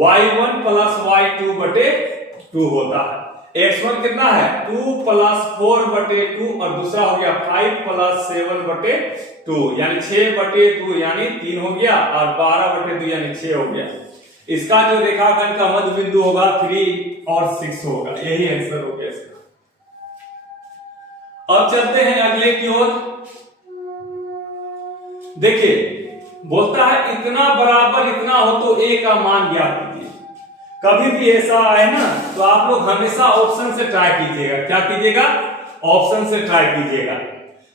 y1 + y2/2 होता है। x1 कितना है, 2 + 4/2, और दूसरा हो गया 5 + 7/2, यानी 6/2, यानी 3 हो गया, और 12/2 यानी 6 हो गया। इसका जो रेखाखंड का मध्य बिंदु होगा 3 और 6 होगा, यही आंसर हो गया इसका। अब चलते हैं अगले की ओर। देखिए बोलता है इतना बराबर इतना हो तो a का मान ज्ञात कीजिए। कभी भी ऐसा आए ना तो आप लोग हमेशा ऑप्शन से ट्राई कीजिएगा। क्या कीजिएगा, ऑप्शन से ट्राई कीजिएगा।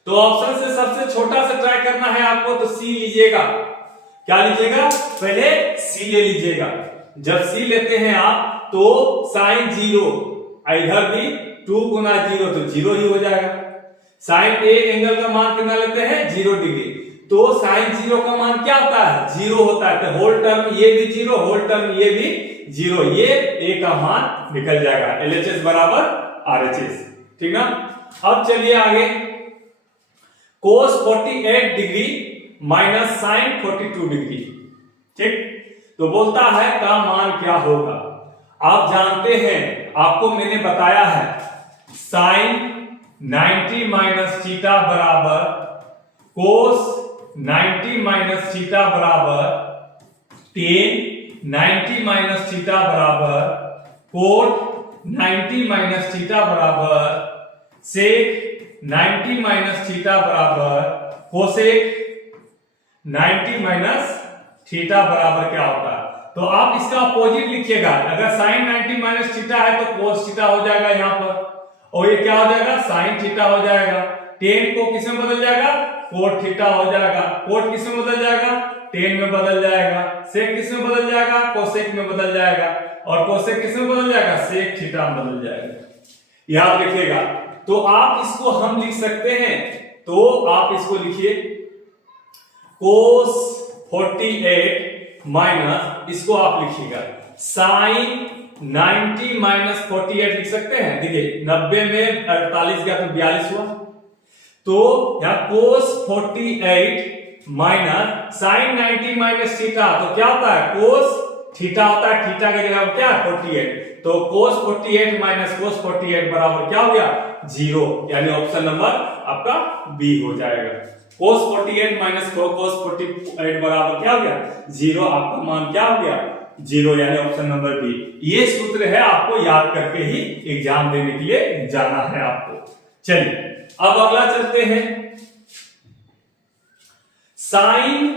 तो ऑप्शन से सबसे छोटा से ट्राई करना है आपको, तो सी लीजिएगा। क्या लीजिएगा, पहले सी ले लीजिएगा। जब सी लेते हैं आप तो साइन 0, इधर भी 2 × 0 तो 0 ही हो जाएगा। साइन ए एंगल का मान कितना लेते हैं, 0 डिग्री। तो साइन 0 का मान क्या होता है, 0 होता है। तो होल टर्म ये भी 0, होल टर्म ये भी 0, ये ए का मान निकल जाएगा। LHS बराबर RHS, ठीक ना। अब चलिए आगे, cos 48 degree minus sine 42 degree, ठीक। तो बोलता है का मान क्या होगा। आप जानते हैं, आपको मैंने बताया है साइन 90 - थीटा बराबर कोस 90 - थीटा बराबर tan 90 - थीटा बराबर कोट 90 - थीटा बराबर सेक 90 - थीटा बराबर कोसेक 90 - थीटा बराबर क्या होता है। तो आप इसका अपोजिट लिखिएगा। अगर साइन 90 - थीटा है तो कोस थीटा हो जाएगा यहां पर, और ये क्या हो जाएगा, साइन थीटा हो जाएगा। टेन को किस में बदल जाएगा, कोट थीटा हो जाएगा। कोट किस में बदल जाएगा, टेन में बदल जाएगा। सेक किस में बदल जाएगा, कोसेक में बदल जाएगा। और कोसेक किस में बदल जाएगा, सेक थीटा में बदल जाएगा। याद रखिएगा। तो आप इसको हम लिख सकते हैं, तो आप इसको लिखिए cos 48 माइनस, इसको आप लिखिएगा साइन 90 - 48 लिख सकते हैं। देखिए 90 में 48 गया तो 42 हुआ, तो यहाँ cos 48 minus sin 90 minus theta, तो क्या होता है cos थीटा होता है, थीटा की जगह क्या 48, तो cos 48 माइनस cos 48 बराबर क्या हो गया 0, यानी ऑप्शन नंबर आपका बी हो जाएगा। cos 48 माइनस cos 48 बराबर क्या हो गया 0, आपका मान क्या हो गया 0, यानी ऑप्शन नंबर बी। ये सूत्र है, आपको याद करके ही एग्जाम देने के लिए जाना है आपको। चलिए अब अगला चलते हैं, साइन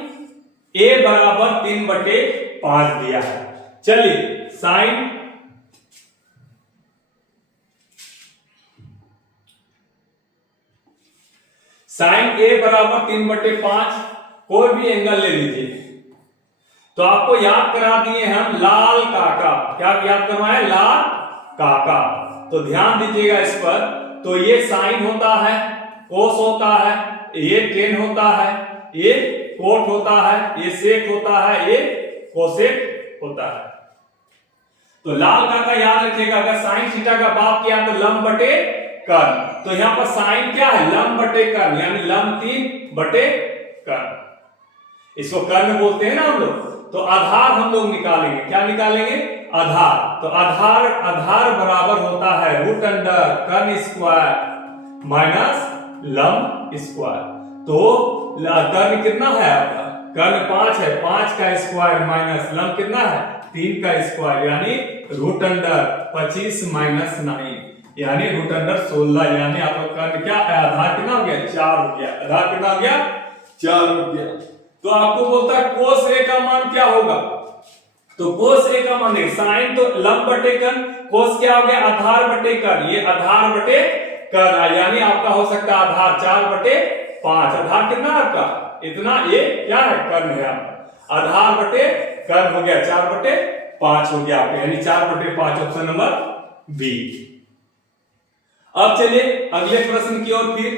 a बराबर 3/5 दिया है। चलिए साइन a बराबर 3/5, कोई भी एंगल ले लीजिए। तो आपको याद करा दिए हम लाल काका, क्या याद करवाए लाल काका, तो ध्यान दीजिएगा इस पर। तो ये साइन होता है, कोस होता है, ये टेन होता है, ये कोट होता है, ये सेक होता है, ये कोसेक होता है। तो लाल काका याद रखिएगा, अगर साइन थीटा का बात किया तो लंब बटे कर्ण, तो यहां पर साइन क्या है लंब बटे कर्ण, यानी लंब 3 बटे कर्ण, इसको कर्ण बोलते हैं ना हम लोग। तो आधार हम लोग निकालेंगे, क्या निकालेंगे आधार, तो आधार बराबर होता है रूट अंडर कर्ण स्क्वायर माइनस लंब स्क्वायर। तो कर्ण कितना है आपका, कर्ण 5 है, 5 का स्क्वायर माइनस लंब कितना है 3 का स्क्वायर, यानी रूट अंडर 25 माइनस 9, यानी रूट अंडर 16, यानी आपका कर्ण क्या आधार कितना हो गया 4 हो गया, आधार कितना हो गया 4 हो गया। तो आपको बोलता है कोस ए का मान क्या होगा, तो कोस ए का मान साइन तो लंब बटे कर्ण, कोस क्या हो गया आधार बटे कर्ण, ये आधार बटे कर्ण, यानी आपका हो सकता है आधार 4/5, आधार कितना आपका इतना, ये क्या है कर्ण है आपका, आधार बटे कर्ण हो गया 4/5 हो गया आपका, यानी 4/5 ऑप्शन नंबर बी। अब चलिए अगले प्रश्न की ओर फिर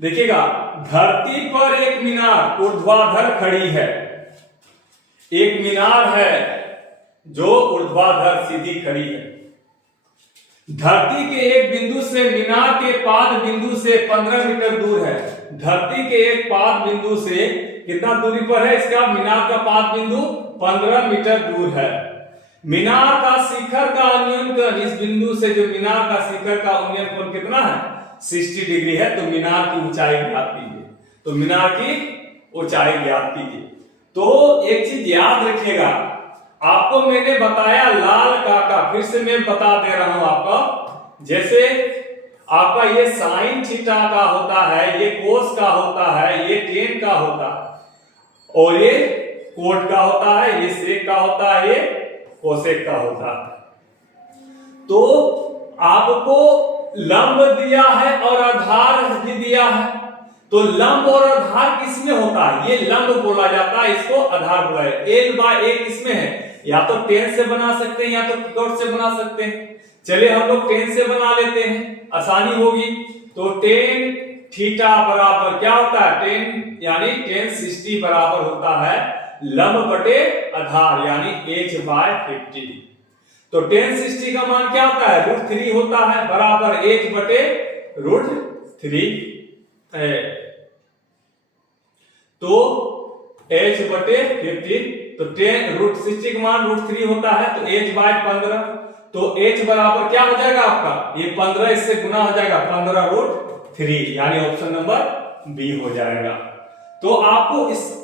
देखिएगा, धरती पर एक मीनार ऊर्ध्वाधर खड़ी है, एक मीनार है जो ऊर्ध्वाधर सीधी खड़ी है, धरती के एक बिंदु से मीनार के पाद बिंदु से 15 मीटर दूर है, धरती के एक पाद बिंदु से कितना दूरी पर है इसका, मीनार का पाद बिंदु 15 मीटर दूर है, मीनार का शिखर का उन्नयन कोण, इस बिंदु से जो मीनार का शिखर का उन्नयन कोण कितना है 60 डिग्री है, तो मीनार की ऊंचाई ज्ञात कीजिए, तो मीनार की ऊंचाई ज्ञात कीजिए। तो एक चीज याद रखिएगा, आपको मैंने बताया लाल काका, फिर से मैं बता दे रहा हूं आपको, जैसे आपका ये साइन थीटा का होता है, ये कोस का होता है, ये टेन का होता है, और ये कोट का होता है, ये सेक का होता है, ये कोसेक का होता है। तो आपको लंब दिया है और आधार भी दिया है, तो लंब और आधार किसमें होता है, ये लंब बोला जाता है, इसको आधार बोला है। l/a किसमें है, या तो टेन से बना सकते हैं या तो कोट से बना सकते हैं। चलिए हम लोग टेन से बना लेते हैं, आसानी होगी। तो टेन थीटा बराबर क्या होता है, टेन यानी टेन 60 बराबर होता है लंब बटे आधार, यानी h/50। तो टेन 60 का मान क्या होता है √3 होता है, बराबर h बटे √3 है, तो h बटे 50, तो √60 का मान √3 होता है, तो h/15, तो h बराबर क्या हो जाएगा आपका, ये 15 इससे गुना हो जाएगा 15√3, यानी ऑप्शन नंबर बी हो जाएगा। तो आपको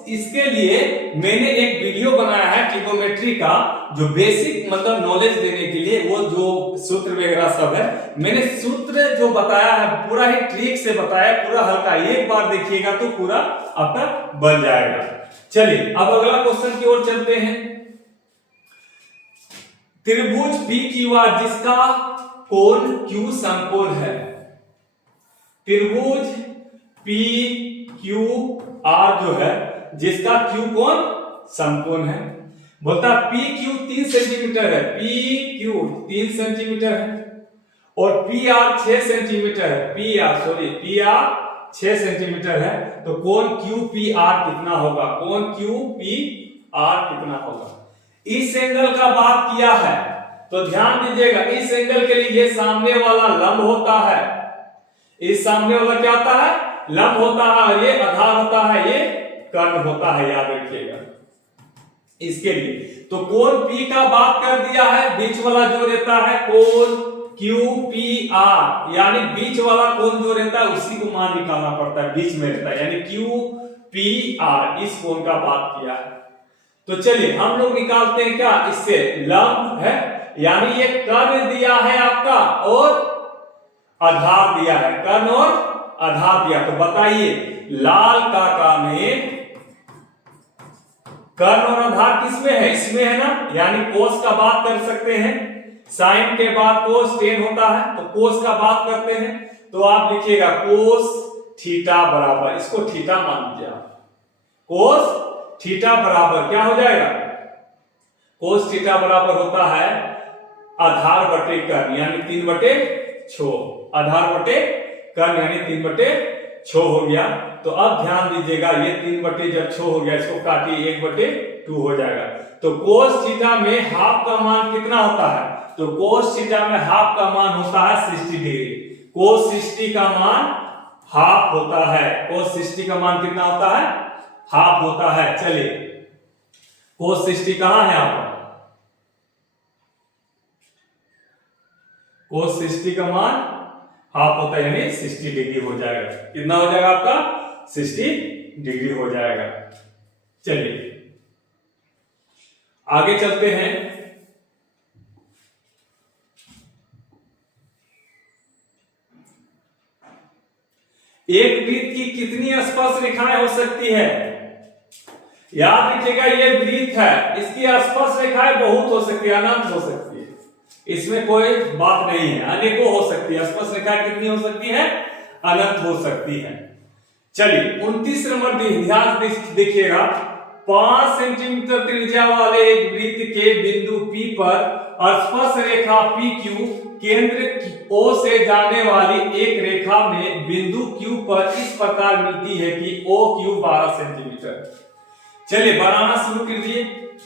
इसके लिए मैंने एक वीडियो बनाया है ट्रिगोनोमेट्री का, जो बेसिक मतलब नॉलेज देने के लिए, वो जो सूत्र वगैरह सब है, मैंने सूत्र जो बताया है पूरा ही ट्रिक से बताया, पूरा हल्का, एक बार देखिएगा तो पूरा आपका बन जाएगा। चलिए अब अगला क्वेश्चन की ओर चलते हैं। त्रिभुज PQR जिसका कोण Q समकोण है, त्रिभुज PQR जो है जिसका Q कोण समकोण है, बोलता PQ 3 सेंटीमीटर है, PQ 3 सेंटीमीटर है और PR 6 सेंटीमीटर है, PR 6 सेंटीमीटर है, तो कोण QPR कितना होगा, कोण QPR कितना होगा। इस एंगल का बात किया है तो ध्यान दीजिएगा, इस एंगल के लिए ये सामने वाला लंब होता है, इस सामने वाला क्या होता है, लंब होता है, और ये आधार होता है, ये कर्ण होता है, याद रखिएगा इसके लिए। तो कोण P का बात कर दिया है, बीच वाला जो रहता है कोण QPR, यानी बीच वाला कोण जो रहता है उसी को मान निकालना पड़ता है, बीच में रहता है, यानी QPR, इस कोण का बात किया है। तो चलिए हम लोग निकालते हैं क्या, इससे लंब है, यानी ये कर्ण दिया है आपका और आधार दिया है, कर्ण और आधार दिया। तो बताइए लाल काका में कर्ण और आधार किसमें है, इसमें है ना, यानी कोस का बात कर सकते हैं, साइन के बाद कोस टेन होता है, तो कोस का बात करते हैं। तो आप लिखिएगा कोस थीटा बराबर, इसको थीटा मान लीजिए, कोस थीटा बराबर क्या हो जाएगा, कोस थीटा बराबर होता है आधार बटे कर्ण, यानी 3/6, आधार बटे कर्ण यानी 3/6 हो गया। तो अब ध्यान दीजिएगा, ये 3/6 हो गया, इसको काटिए 1/2 हो जाएगा। तो कोस थीटा में हाफ का मान कितना होता है, तो कोस थीटा में हाफ का मान होता है 60 डिग्री, कोस 60 का मान हाफ होता है, कोस 60 का मान कितना होता है, हाफ होता है। चलिए कोस 60 कहां है आपका, कोस 60 का मान हाफ होता है, यानी 60 डिग्री हो जाएगा। कितना हो जाएगा आपका, 60 डिग्री हो जाएगा। चलिए आगे चलते हैं। एक वृत्त की कितनी स्पर्श रेखाएं हो सकती है, याद रखिएगा ये वृत्त है, इसकी स्पर्श रेखाएं बहुत हो सकती है, अनंत हो सकती है, इसमें कोई बात नहीं है, अनेकों हो सकती है, स्पर्श रेखाएं कितनी हो सकती है, अनंत हो सकती है। चलिए 29 नंबर ध्यान देखिएगा, 5 सेंटीमीटर त्रिज्या वाले एक वृत्त के बिंदु P पर स्पर्श रेखा PQ केंद्र O से जाने वाली एक रेखा में बिंदु Q पर इस प्रकार मिलती है कि OQ 12 सेंटीमीटर। चलिए बनाना शुरू कीजिए।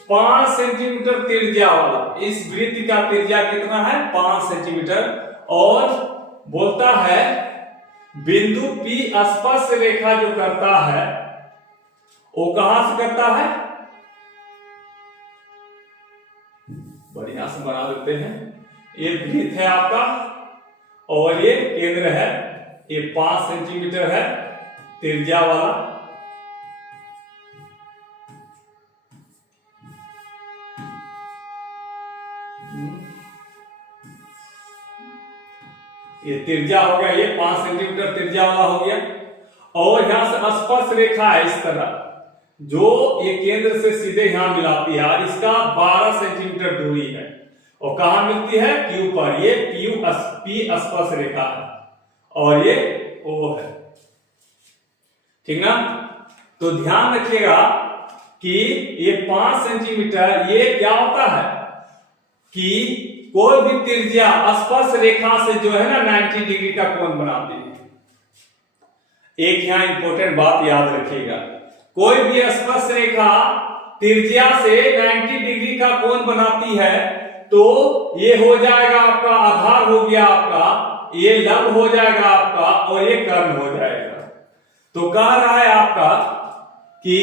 5 सेंटीमीटर त्रिज्या वाला इस वृत्त का त्रिज्या कितना है, 5 सेंटीमीटर, और बोलता है बिंदु P स्पर्श रेखा जो करता है वो कहां से करता है, बढ़िया से बना देते हैं। ये वृत्त है आपका और ये केंद्र है, ये 5 सेंटीमीटर है त्रिज्या वाला, ये त्रिज्या हो गया, ये 5 सेंटीमीटर त्रिज्या वाला हो गया। और यहां से स्पर्श रेखा है इस तरह जो ये केंद्र से सीधे यहां मिलाती है, और इसका 12 सेंटीमीटर दूरी है, और कहां मिलती है, Q पर। ये P स्पर्श रेखा है और ये O है, ठीक ना। तो ध्यान रखिएगा कि ये 5 सेंटीमीटर ये क्या होता है कि कोई भी त्रिज्या स्पर्श रेखा से जो है ना 90 डिग्री का कोण बनाती है। एक यहां इंपॉर्टेंट बात याद रखिएगा, कोई भी स्पर्श रेखा त्रिज्या से 90 डिग्री का कोण बनाती है तो ये हो जाएगा आपका आधार, हो गया आपका, ये लंब हो जाएगा आपका, और ये कर्ण हो जाएगा। तो कह रहा है आपका कि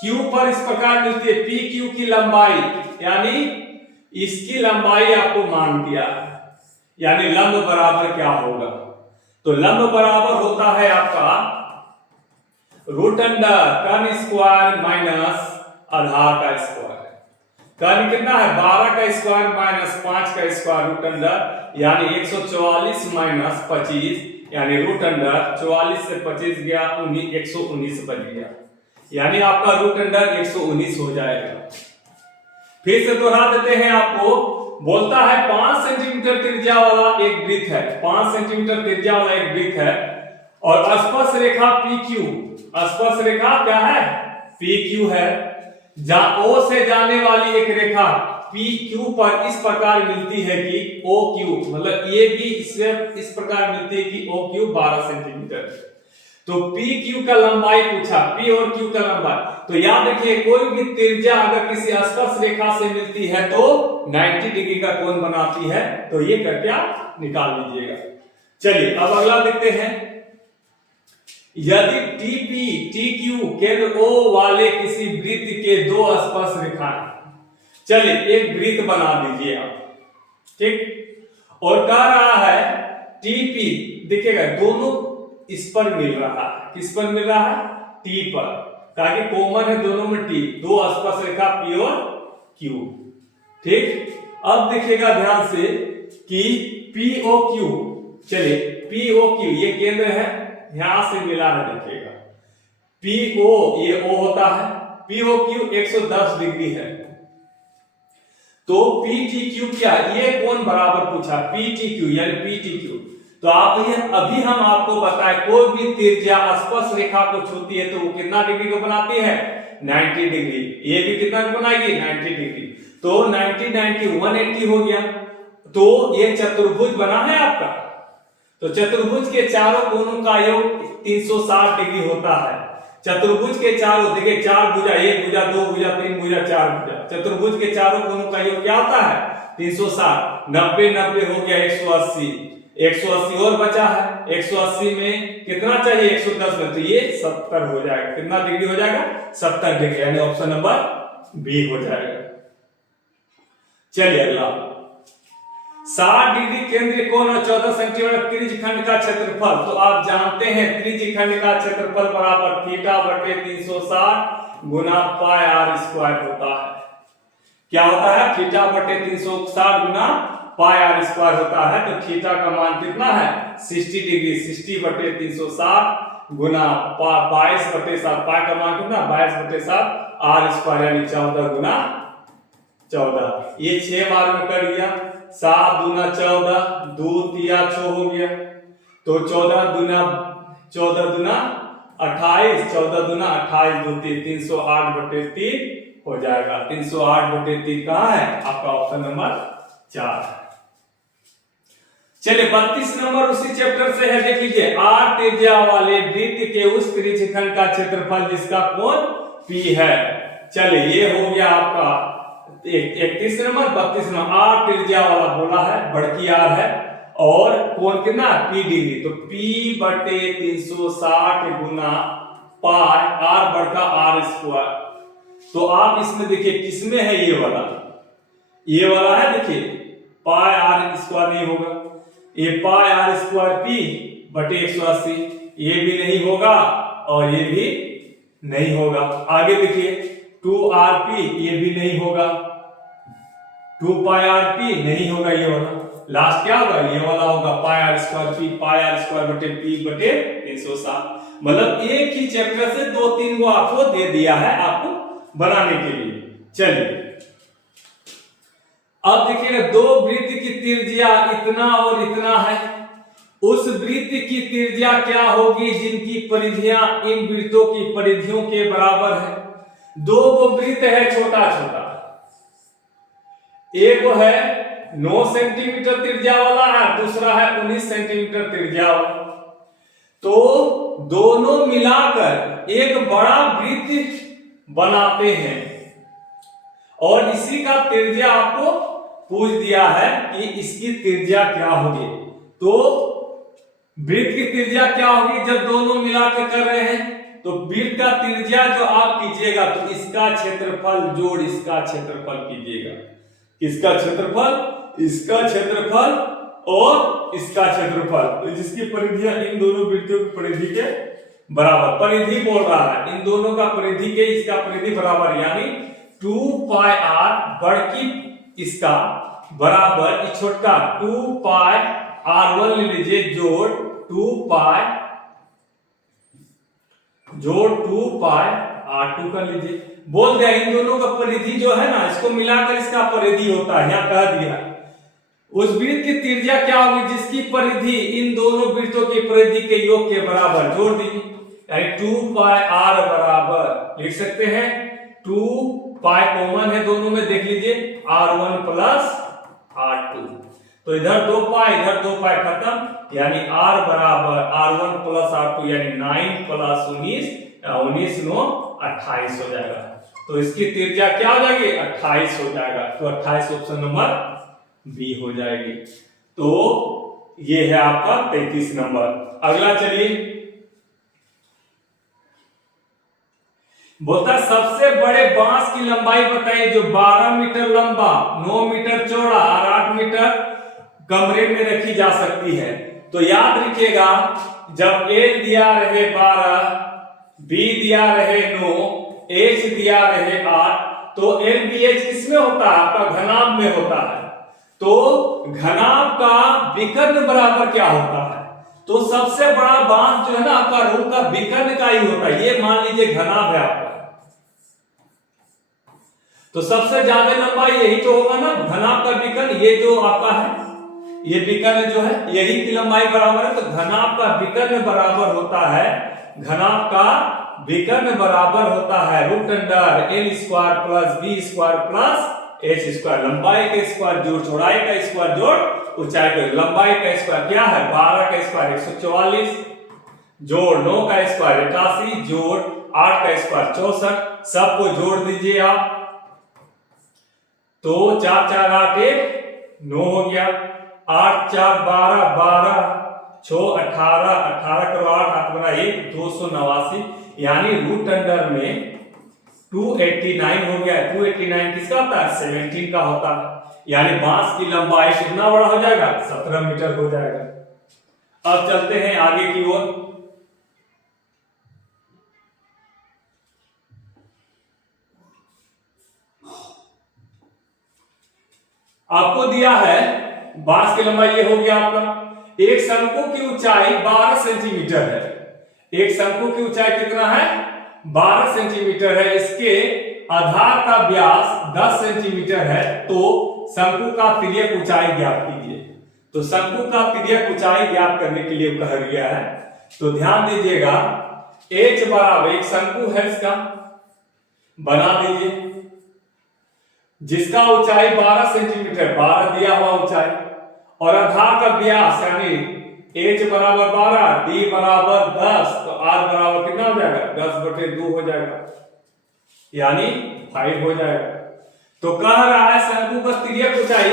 Q पर इस प्रकार मिलती है, PQ की लंबाई, यानी इसकी लंबाई आपको मान दिया, यानी लंब बराबर क्या होगा, तो लंब बराबर होता है आपका रूट अंडर कर्ण स्क्वायर माइनस आधार का स्क्वायर। कर्ण कितना है, 12 का स्क्वायर माइनस 5 का स्क्वायर रूट अंडर, यानी 144 माइनस 25, यानी रूट अंडर 44 से 25 गया 119 बच गया, यानी आपका रूट अंडर 119 हो जाएगा। फिर से दोहरा देते हैं आपको, बोलता है 5 सेंटीमीटर त्रिज्या वाला एक वृत्त है, 5 सेंटीमीटर त्रिज्या वाला एक वृत्त है, और स्पर्श रेखा PQ, स्पर्श रेखा क्या है, PQ है, जहां O से जाने वाली एक रेखा PQ पर इस प्रकार मिलती है कि OQ, मतलब ये भी इससे इस प्रकार मिलती है कि OQ 12 सेंटीमीटर। तो PQ का लंबाई पूछा, P और Q का लंबाई, तो याद रखिए कोई भी त्रिज्या अगर किसी स्पर्श रेखा से मिलती है तो 90 डिग्री का कोण बनाती है, तो ये करके आप निकाल लीजिएगा। चलिए अब अगला देखते हैं, यदि टीपी टीक्यू केंद्र ओ वाले किसी वृत्त के दो स्पर्श रेखाएं, चलिए एक वृत्त बना दीजिए आप, ठीक, और कह रहा है टीपी, देखिएगा दोनों इस पर मिल रहा है, किस पर मिल रहा है, टी पर, ताकि कॉमन है दोनों में टी, दो स्पर्श रेखा पी और क्यू, ठीक। अब देखिएगा ध्यान से कि पीओ क्यू, चलिए पीओ क्यू ये केंद्र है, यहां से मिला है, देखिएगा पीओ ये ओ होता है, पीओ क्यू 110 डिग्री है, तो पीटीक्यू क्या, ये कोण बराबर पूछा, पीटीक्यू यानी पीटीक्यू, तो आप ये अभी हम आपको बताएं कोई भी त्रिज्या स्पर्श रेखा को छूती है तो वो कितना डिग्री को बनाती है, 90 डिग्री, ये भी कितना बनाएगी 90 डिग्री, तो 90 90 180 हो गया, तो ये चतुर्भुज बना है आपका, तो चतुर्भुज के चारों कोणों का योग 360 डिग्री होता है, चतुर्भुज के चारों, देखिए चार भुजा, एक भुजा, दो भुजा, तीन भुजा, चार भुजा, चतुर्भुज के चारों कोणों का योग क्या होता है 360, 90 90 हो गया 180, 180 और बचा है, 180 में कितना चाहिए 110 में, तो ये 70 हो जाएगा, कितना डिग्री हो जाएगा 70 डिग्री, यानी ऑप्शन नंबर बी हो जाएगा। चलिए अगला, 60 डिग्री केंद्रीय कोण और 14 सेंटीमीटर त्रिज्यखंड का क्षेत्रफल, तो आप जानते हैं त्रिज्यखंड का क्षेत्रफल बराबर थीटा बटे 360 गुना पाई आर स्क्वायर होता है, क्या होता है, थीटा बटे 360 गुना पाई आर स्क्वायर होता है, तो थीटा का मान कितना है 60 डिग्री, 60 बटे 360 गुना 22 बटे 7, पाई का मान कितना 22 बटे 7 आर स्क्वायर यानी 14 गुना 14, ये 6 बार में कर दिया, 7 दूना 14, 2 तिया 6 हो गया, तो 14 दूना 28, 14 दूना 28, 2 308 बटे 3 हो जाएगा, 308 बटे 3 कहाँ है आपका ऑप्शन नंबर 4 है। चलिए 32 नंबर उसी चैप्टर से है, देख लीजिए, आर त्रिज्या वाले वृत्त के उस त्रिज्यखंड का क्षेत्रफल जिसका कोण P है, चलिए ये हो गया आपका 31 नंबर। 32 नंबर, आर त्रिज्या वाला बोला है, बड़की आर है, और कोण कितना P डिग्री, तो P बटे 360 गुना पाई आर बड़का आर स्क्वायर, तो आप इसमें देखिए किसमें है ये वाला है, देखिए पाई आर स्क्वायर नहीं होगा, ये पाई आर स्क्वायर P बटे 180, ये भी नहीं होगा और ये भी नहीं होगा। आगे देखिए 2rp, ये भी नहीं होगा, 2 पाई आर पी नहीं होगा, ये वाला लास्ट क्या होगा, ये वाला होगा pi R square P, pi R square बटे P बटे 360, मतलब एक ही चैप्टर से 2-3 को आपको दे दिया है आपको बनाने के लिए। चलिए अब देखिएगा, दो वृत्त की त्रिज्या इतना और इतना है, उस वृत्त की त्रिज्या क्या होगी जिनकी परिधियां इन वृत्तों की परिधियों के बराबर है। दो वो वृत्त है छोटा छोटा, एक वो है 9 सेंटीमीटर त्रिज्या वाला है, दूसरा है 19 सेंटीमीटर त्रिज्या वाला, तो दोनों मिलाकर एक बड़ा वृत्त बनाते हैं, और इसी का त्रिज्या आपको पूछ दिया है कि इसकी त्रिज्या क्या होगी, तो वृत्त की त्रिज्या क्या होगी जब दोनों मिलाकर कर रहे हैं, तो वृत्त का त्रिज्या जो आप कीजिएगा तो इसका क्षेत्रफल जोड़ इसका क्षेत्रफल कीजिएगा, इसका क्षेत्रफल, इसका क्षेत्रफल और इसका क्षेत्रफल, तो जिसकी परिधियां इन दोनों वृत्तों की परिधि के बराबर, परिधि बोल रहा है इन दोनों का परिधि के इसका परिधि बराबर, यानी 2 पाई आर बड़की इसका बराबर छोटा 2 पाई R1 ले लीजिए जोड़ 2 पाई R2 कर लीजिए, बोल दिया इन दोनों का परिधि जो है ना, इसको मिलाकर इसका परिधि होता है, यहाँ कह दिया। उस वृत्त की त्रिज्या क्या होगी जिसकी परिधि इन दोनों वृत्तों की परिधि के योग के बराबर, जोड़ दीजिए, यानी 2 पाई R बराबर लिख सकते हैं 2 पाई कॉमन है दोनों में, देख लीजिए R1 प्लस R2, तो इधर 2 पाई इधर 2 पाई खत्म, यानी R बराबर R1 प्लस R2 यानी 9 प्लस 19, 19 9 28 हो जाएगा, तो इसकी त्रिज्या क्या हो जाएगी 28 हो जाएगा, तो 28 ऑप्शन नंबर बी हो जाएगी। तो ये है आपका 33 नंबर। अगला चलिए, बोलता है सबसे बड़े बांस की लंबाई बताइए जो 12 मीटर लंबा, 9 मीटर चौड़ा और 8 मीटर कमरे में रखी जा सकती है। तो याद रखिएगा, जब एल दिया रहे 12, बी दिया रहे 9, एच दिया रहे 8, तो एल बी एच किसमें होता है? आपका घनाभ में होता है। तो घनाभ का विकर्ण बराबर क्या होता है? तो सबसे बड़ा बांस जो है ना आपका रूम का विकर्ण का ही होता है। ये मान लीजिए घनाभ है आपका, तो सबसे ज्यादा लंबाई यही तो होगा ना, घनाभ का विकर्ण। ये जो आपका है, ये विकर्ण जो है यही की लंबाई बराबर है। तो घनाभ का विकर्ण बराबर होता है, घनाभ का विकर्ण बराबर होता है root under L square plus B square plus H square. लंबाई का स्क्वायर जोड़ चौड़ाई का स्क्वायर जोड़ ऊंचाई का। लंबाई का स्क्वायर क्या है? 12 का स्क्वायर 144 जोड़ 9 का स्क्वायर 88 जोड़ 8 का स्क्वायर 64। सबको जोड़ दीजिए आप, तो 4 4 8 1 9 हो गया। 8 4 12 12 6 18 18 करो 8 हाथ बना 1 289, यानी रूट अंडर में 289 हो गया। 289 किसका होता है? 17 का होता है। यानी बांस की लंबाई कितना बड़ा हो जाएगा? 17 मीटर हो जाएगा। अब चलते हैं आगे की ओर। आपको दिया है बांस की लंबाई, ये हो गया आपका। एक शंकु की ऊंचाई 12 सेंटीमीटर है। एक शंकु की ऊंचाई कितना है? 12 सेंटीमीटर है। इसके आधार का व्यास 10 सेंटीमीटर है। तो शंकु का तिर्यक ऊंचाई ज्ञात कीजिए। तो शंकु का तिर्यक ऊंचाई ज्ञात करने के लिए कहा गया है। तो ध्यान दीजिएगा, h बराबर एक शंकु है, इसका बना दीजिए जिसका ऊंचाई 12 सेंटीमीटर, 12 दिया हुआ ऊंचाई, और आधार का व्यास यानी h बराबर 12, d बराबर 10, तो r बराबर कितना हो जाएगा? 10/2 हो जाएगा, यानी 5 हो जाएगा। तो कह रहा है शंकु का तिर्यक ऊंचाई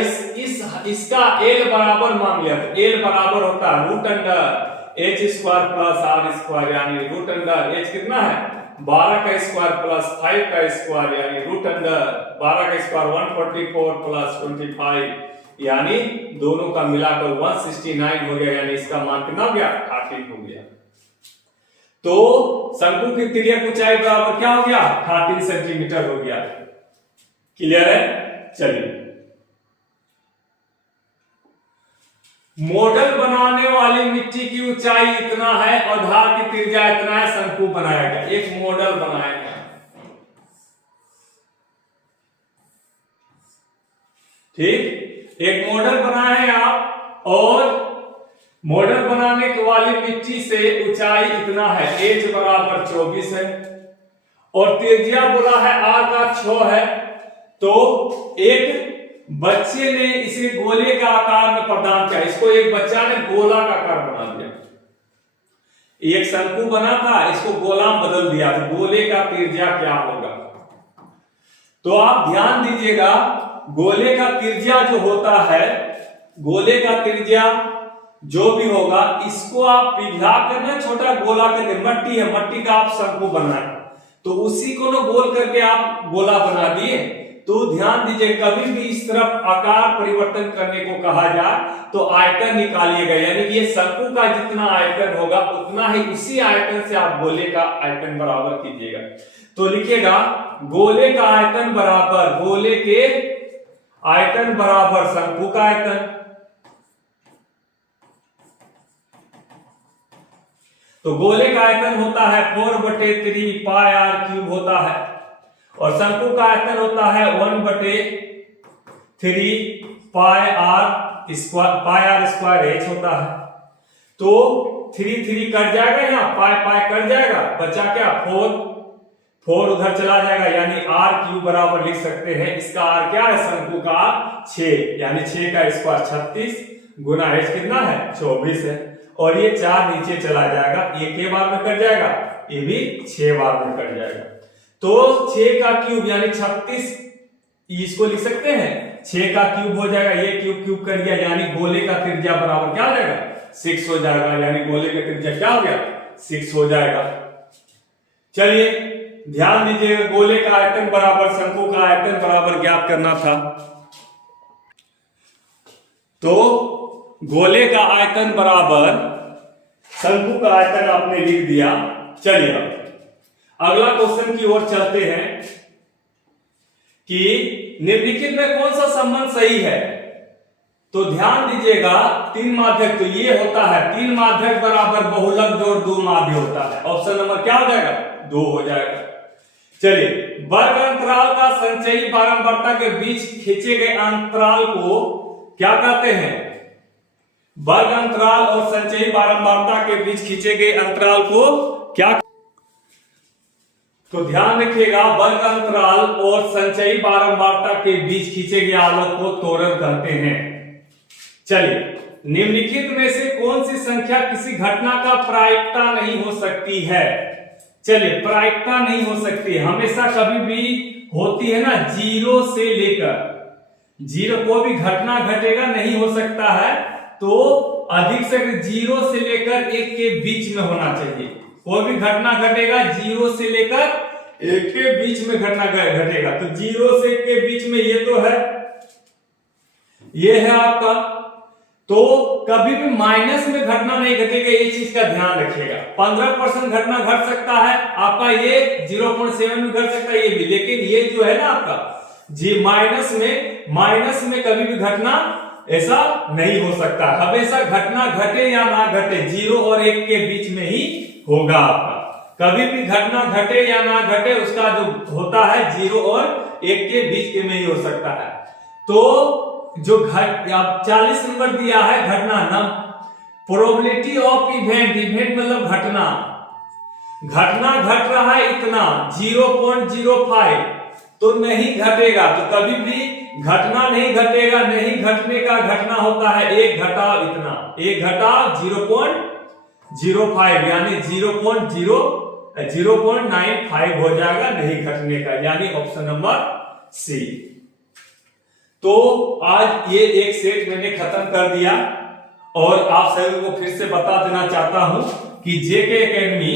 इसका l बराबर मान लिया। तो l बराबर होता है root under h square plus r square, यानी रूट अंडर h कितना है? 12 का स्क्वायर प्लस 5 का स्क्वायर, यानी रूट अंडर 12 का स्क्वायर 144 प्लस 25, यानी दोनों का मिलाकर 169 हो गया। यानी इसका मान कितना हो गया? 13 हो गया। तो शंकु की तिर्यक ऊंचाई बराबर क्या हो गया? 13 सेंटीमीटर हो गया। क्लियर है? चलिए, मॉडल बनाने वाली मिट्टी की ऊंचाई इतना है, आधार की त्रिज्या इतना है, शंकु बनाया गया। एक मॉडल बनाया गया, ठीक, एक मॉडल बनाया है आप, और मॉडल बनाने वाली मिट्टी से ऊंचाई इतना है, h बराबर 24 है, और त्रिज्या बोला है r का 6 है। तो एक बच्चे ने इसे गोले का आकार में प्रदान किया। इसको एक बच्चा ने गोला का आकार बना दिया। एक शंकु बना था, इसको गोला में बदल दिया। तो गोले का त्रिज्या क्या होगा? तो आप ध्यान दीजिएगा, गोले का त्रिज्या जो होता है, गोले का त्रिज्या जो भी होगा, इसको आप पिघला कर ना छोटा गोला करके, मट्टी है, मट्टी का आप शंकु बनाए, तो उसी को ना गोल करके आप गोला बना दिए। तो ध्यान दीजिए, कभी भी इस तरफ आकार परिवर्तन करने को कहा जाए तो आयतन निकालिएगा, यानी ये शंकु का जितना आयतन होगा उतना ही उसी आयतन से आप गोले का आयतन बराबर कीजिएगा। तो लिखिएगा गोले का आयतन बराबर, गोले के आयतन बराबर शंकु का आयतन। तो गोले का आयतन होता है 4/3 पाई r क्यूब होता है, और शंकु का आयतन होता है 1/3 पाई r स्क्वायर h होता है। तो 3 3 कट जाएगा, यहाँ पाई पाई कट जाएगा, बचा क्या? 4 उधर चला जाएगा, यानी r क्यूब बराबर लिख सकते हैं। इसका r क्या है? शंकु का 6, यानी 6 का स्क्वायर 36 गुना h कितना है? 24 है, और ये 4 नीचे चला जाएगा, ये के बार में कट जाएगा, ये भी 6 बार में कट जाएगा। तो 6 का क्यूब यानी 36 इसको लिख सकते हैं 6 का क्यूब हो जाएगा, ये क्यूब कर दिया, यानी गोले का त्रिज्या बराबर क्या हो जाएगा 6 हो जाएगा, यानी गोले का त्रिज्या क्या हो गया 6 हो जाएगा। चलिए ध्यान दीजिएगा, गोले का आयतन बराबर शंकु का आयतन बराबर ज्ञात करना था। तो गोले का आयतन बराबर शंकु का आयतन आपने लिख दिया। चलिए अगला क्वेश्चन की ओर चलते हैं कि निम्नलिखित में कौन सा संबंध सही है। तो ध्यान दीजिएगा, 3 माध्यक, तो ये होता है 3 माध्यक बराबर बहुलक जोड़ 2 माध्य होता है। ऑप्शन नंबर क्या हो जाएगा 2 हो जाएगा। चलिए वर्ग अंतराल का संचयी बारंबारता के बीच खींचे गए अंतराल को क्या कहते हैं। वर्ग अंतराल और संचयी बारंबारता के बीच खींचे गए अंतराल को क्या, तो ध्यान रखिएगा, वर्ग अंतराल और संचयी बारंबारता के बीच खींचे गए आलोक को त्वरण कहते हैं। चलिए निम्नलिखित में से कौन सी संख्या किसी घटना का प्रायिकता नहीं हो सकती है। चलिए प्रायिकता नहीं हो सकती, हमेशा कभी भी होती है ना 0 से लेकर 0, कोई भी घटना घटेगा नहीं हो सकता है, तो अधिक से 0 से लेकर 1 के बीच में होना चाहिए। कोई भी घटना घटेगा 0 से लेकर 1 के बीच में घटना घटेगा, तो 0 से 1 के बीच में ये तो है, ये है आपका। तो कभी भी माइनस में घटना नहीं घटेगा, ये चीज का ध्यान रखिएगा। 15% घटना घट सकता है आपका, ये 0.7 में घट सकता है ये भी, लेकिन ये जो है ना आपका जी माइनस में कभी भी घटना ऐसा नहीं हो सकता। हमेशा घटना घटे या ना घटे 0 और 1 के बीच में ही होगा आपका। कभी भी घटना घटे या ना घटे उसका जो होता है 0 और 1 के बीच में ही हो सकता है। तो जो 40 नंबर दिया है घटना ना, प्रोबेबिलिटी ऑफ इवेंट मतलब घटना घट रहा है इतना 0.05, तो नहीं घटेगा। तो कभी भी घटना नहीं घटेगा, नहीं घटने का घटना होता है 1 घटाव इतना, 1 घटाव 0.05 यानी 0.95 हो जाएगा नहीं घटने का, यानी ऑप्शन नंबर सी। तो आज ये एक सेट मैंने खत्म कर दिया और आप सभी को फिर से बता देना चाहता हूं कि जेके एकेडमी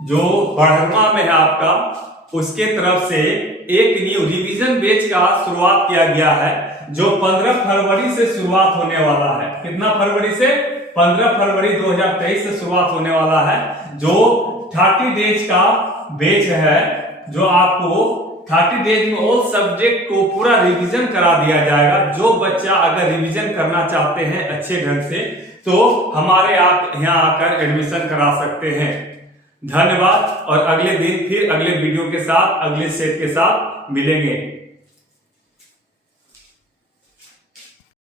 जो बढ़रमा में है आपका, उसके तरफ से एक न्यू रिवीजन बैच का शुरुआत किया गया है, जो 15 फरवरी से शुरुआत होने वाला है। कितना फरवरी से? 15 फरवरी 2023 से शुरुआत होने वाला है, जो 30 डेज का बैच है, जो आपको 30 डेज में ऑल सब्जेक्ट को पूरा रिवीजन करा दिया जाएगा। जो बच्चा अगर रिवीजन करना चाहते हैं अच्छे ढंग से, तो हमारे यहाँ आकर एडमिशन करा सकते हैं। धन्यवाद, और अगले दिन फिर अगले वीडियो के साथ, अगले सेट के साथ मिलेंगे।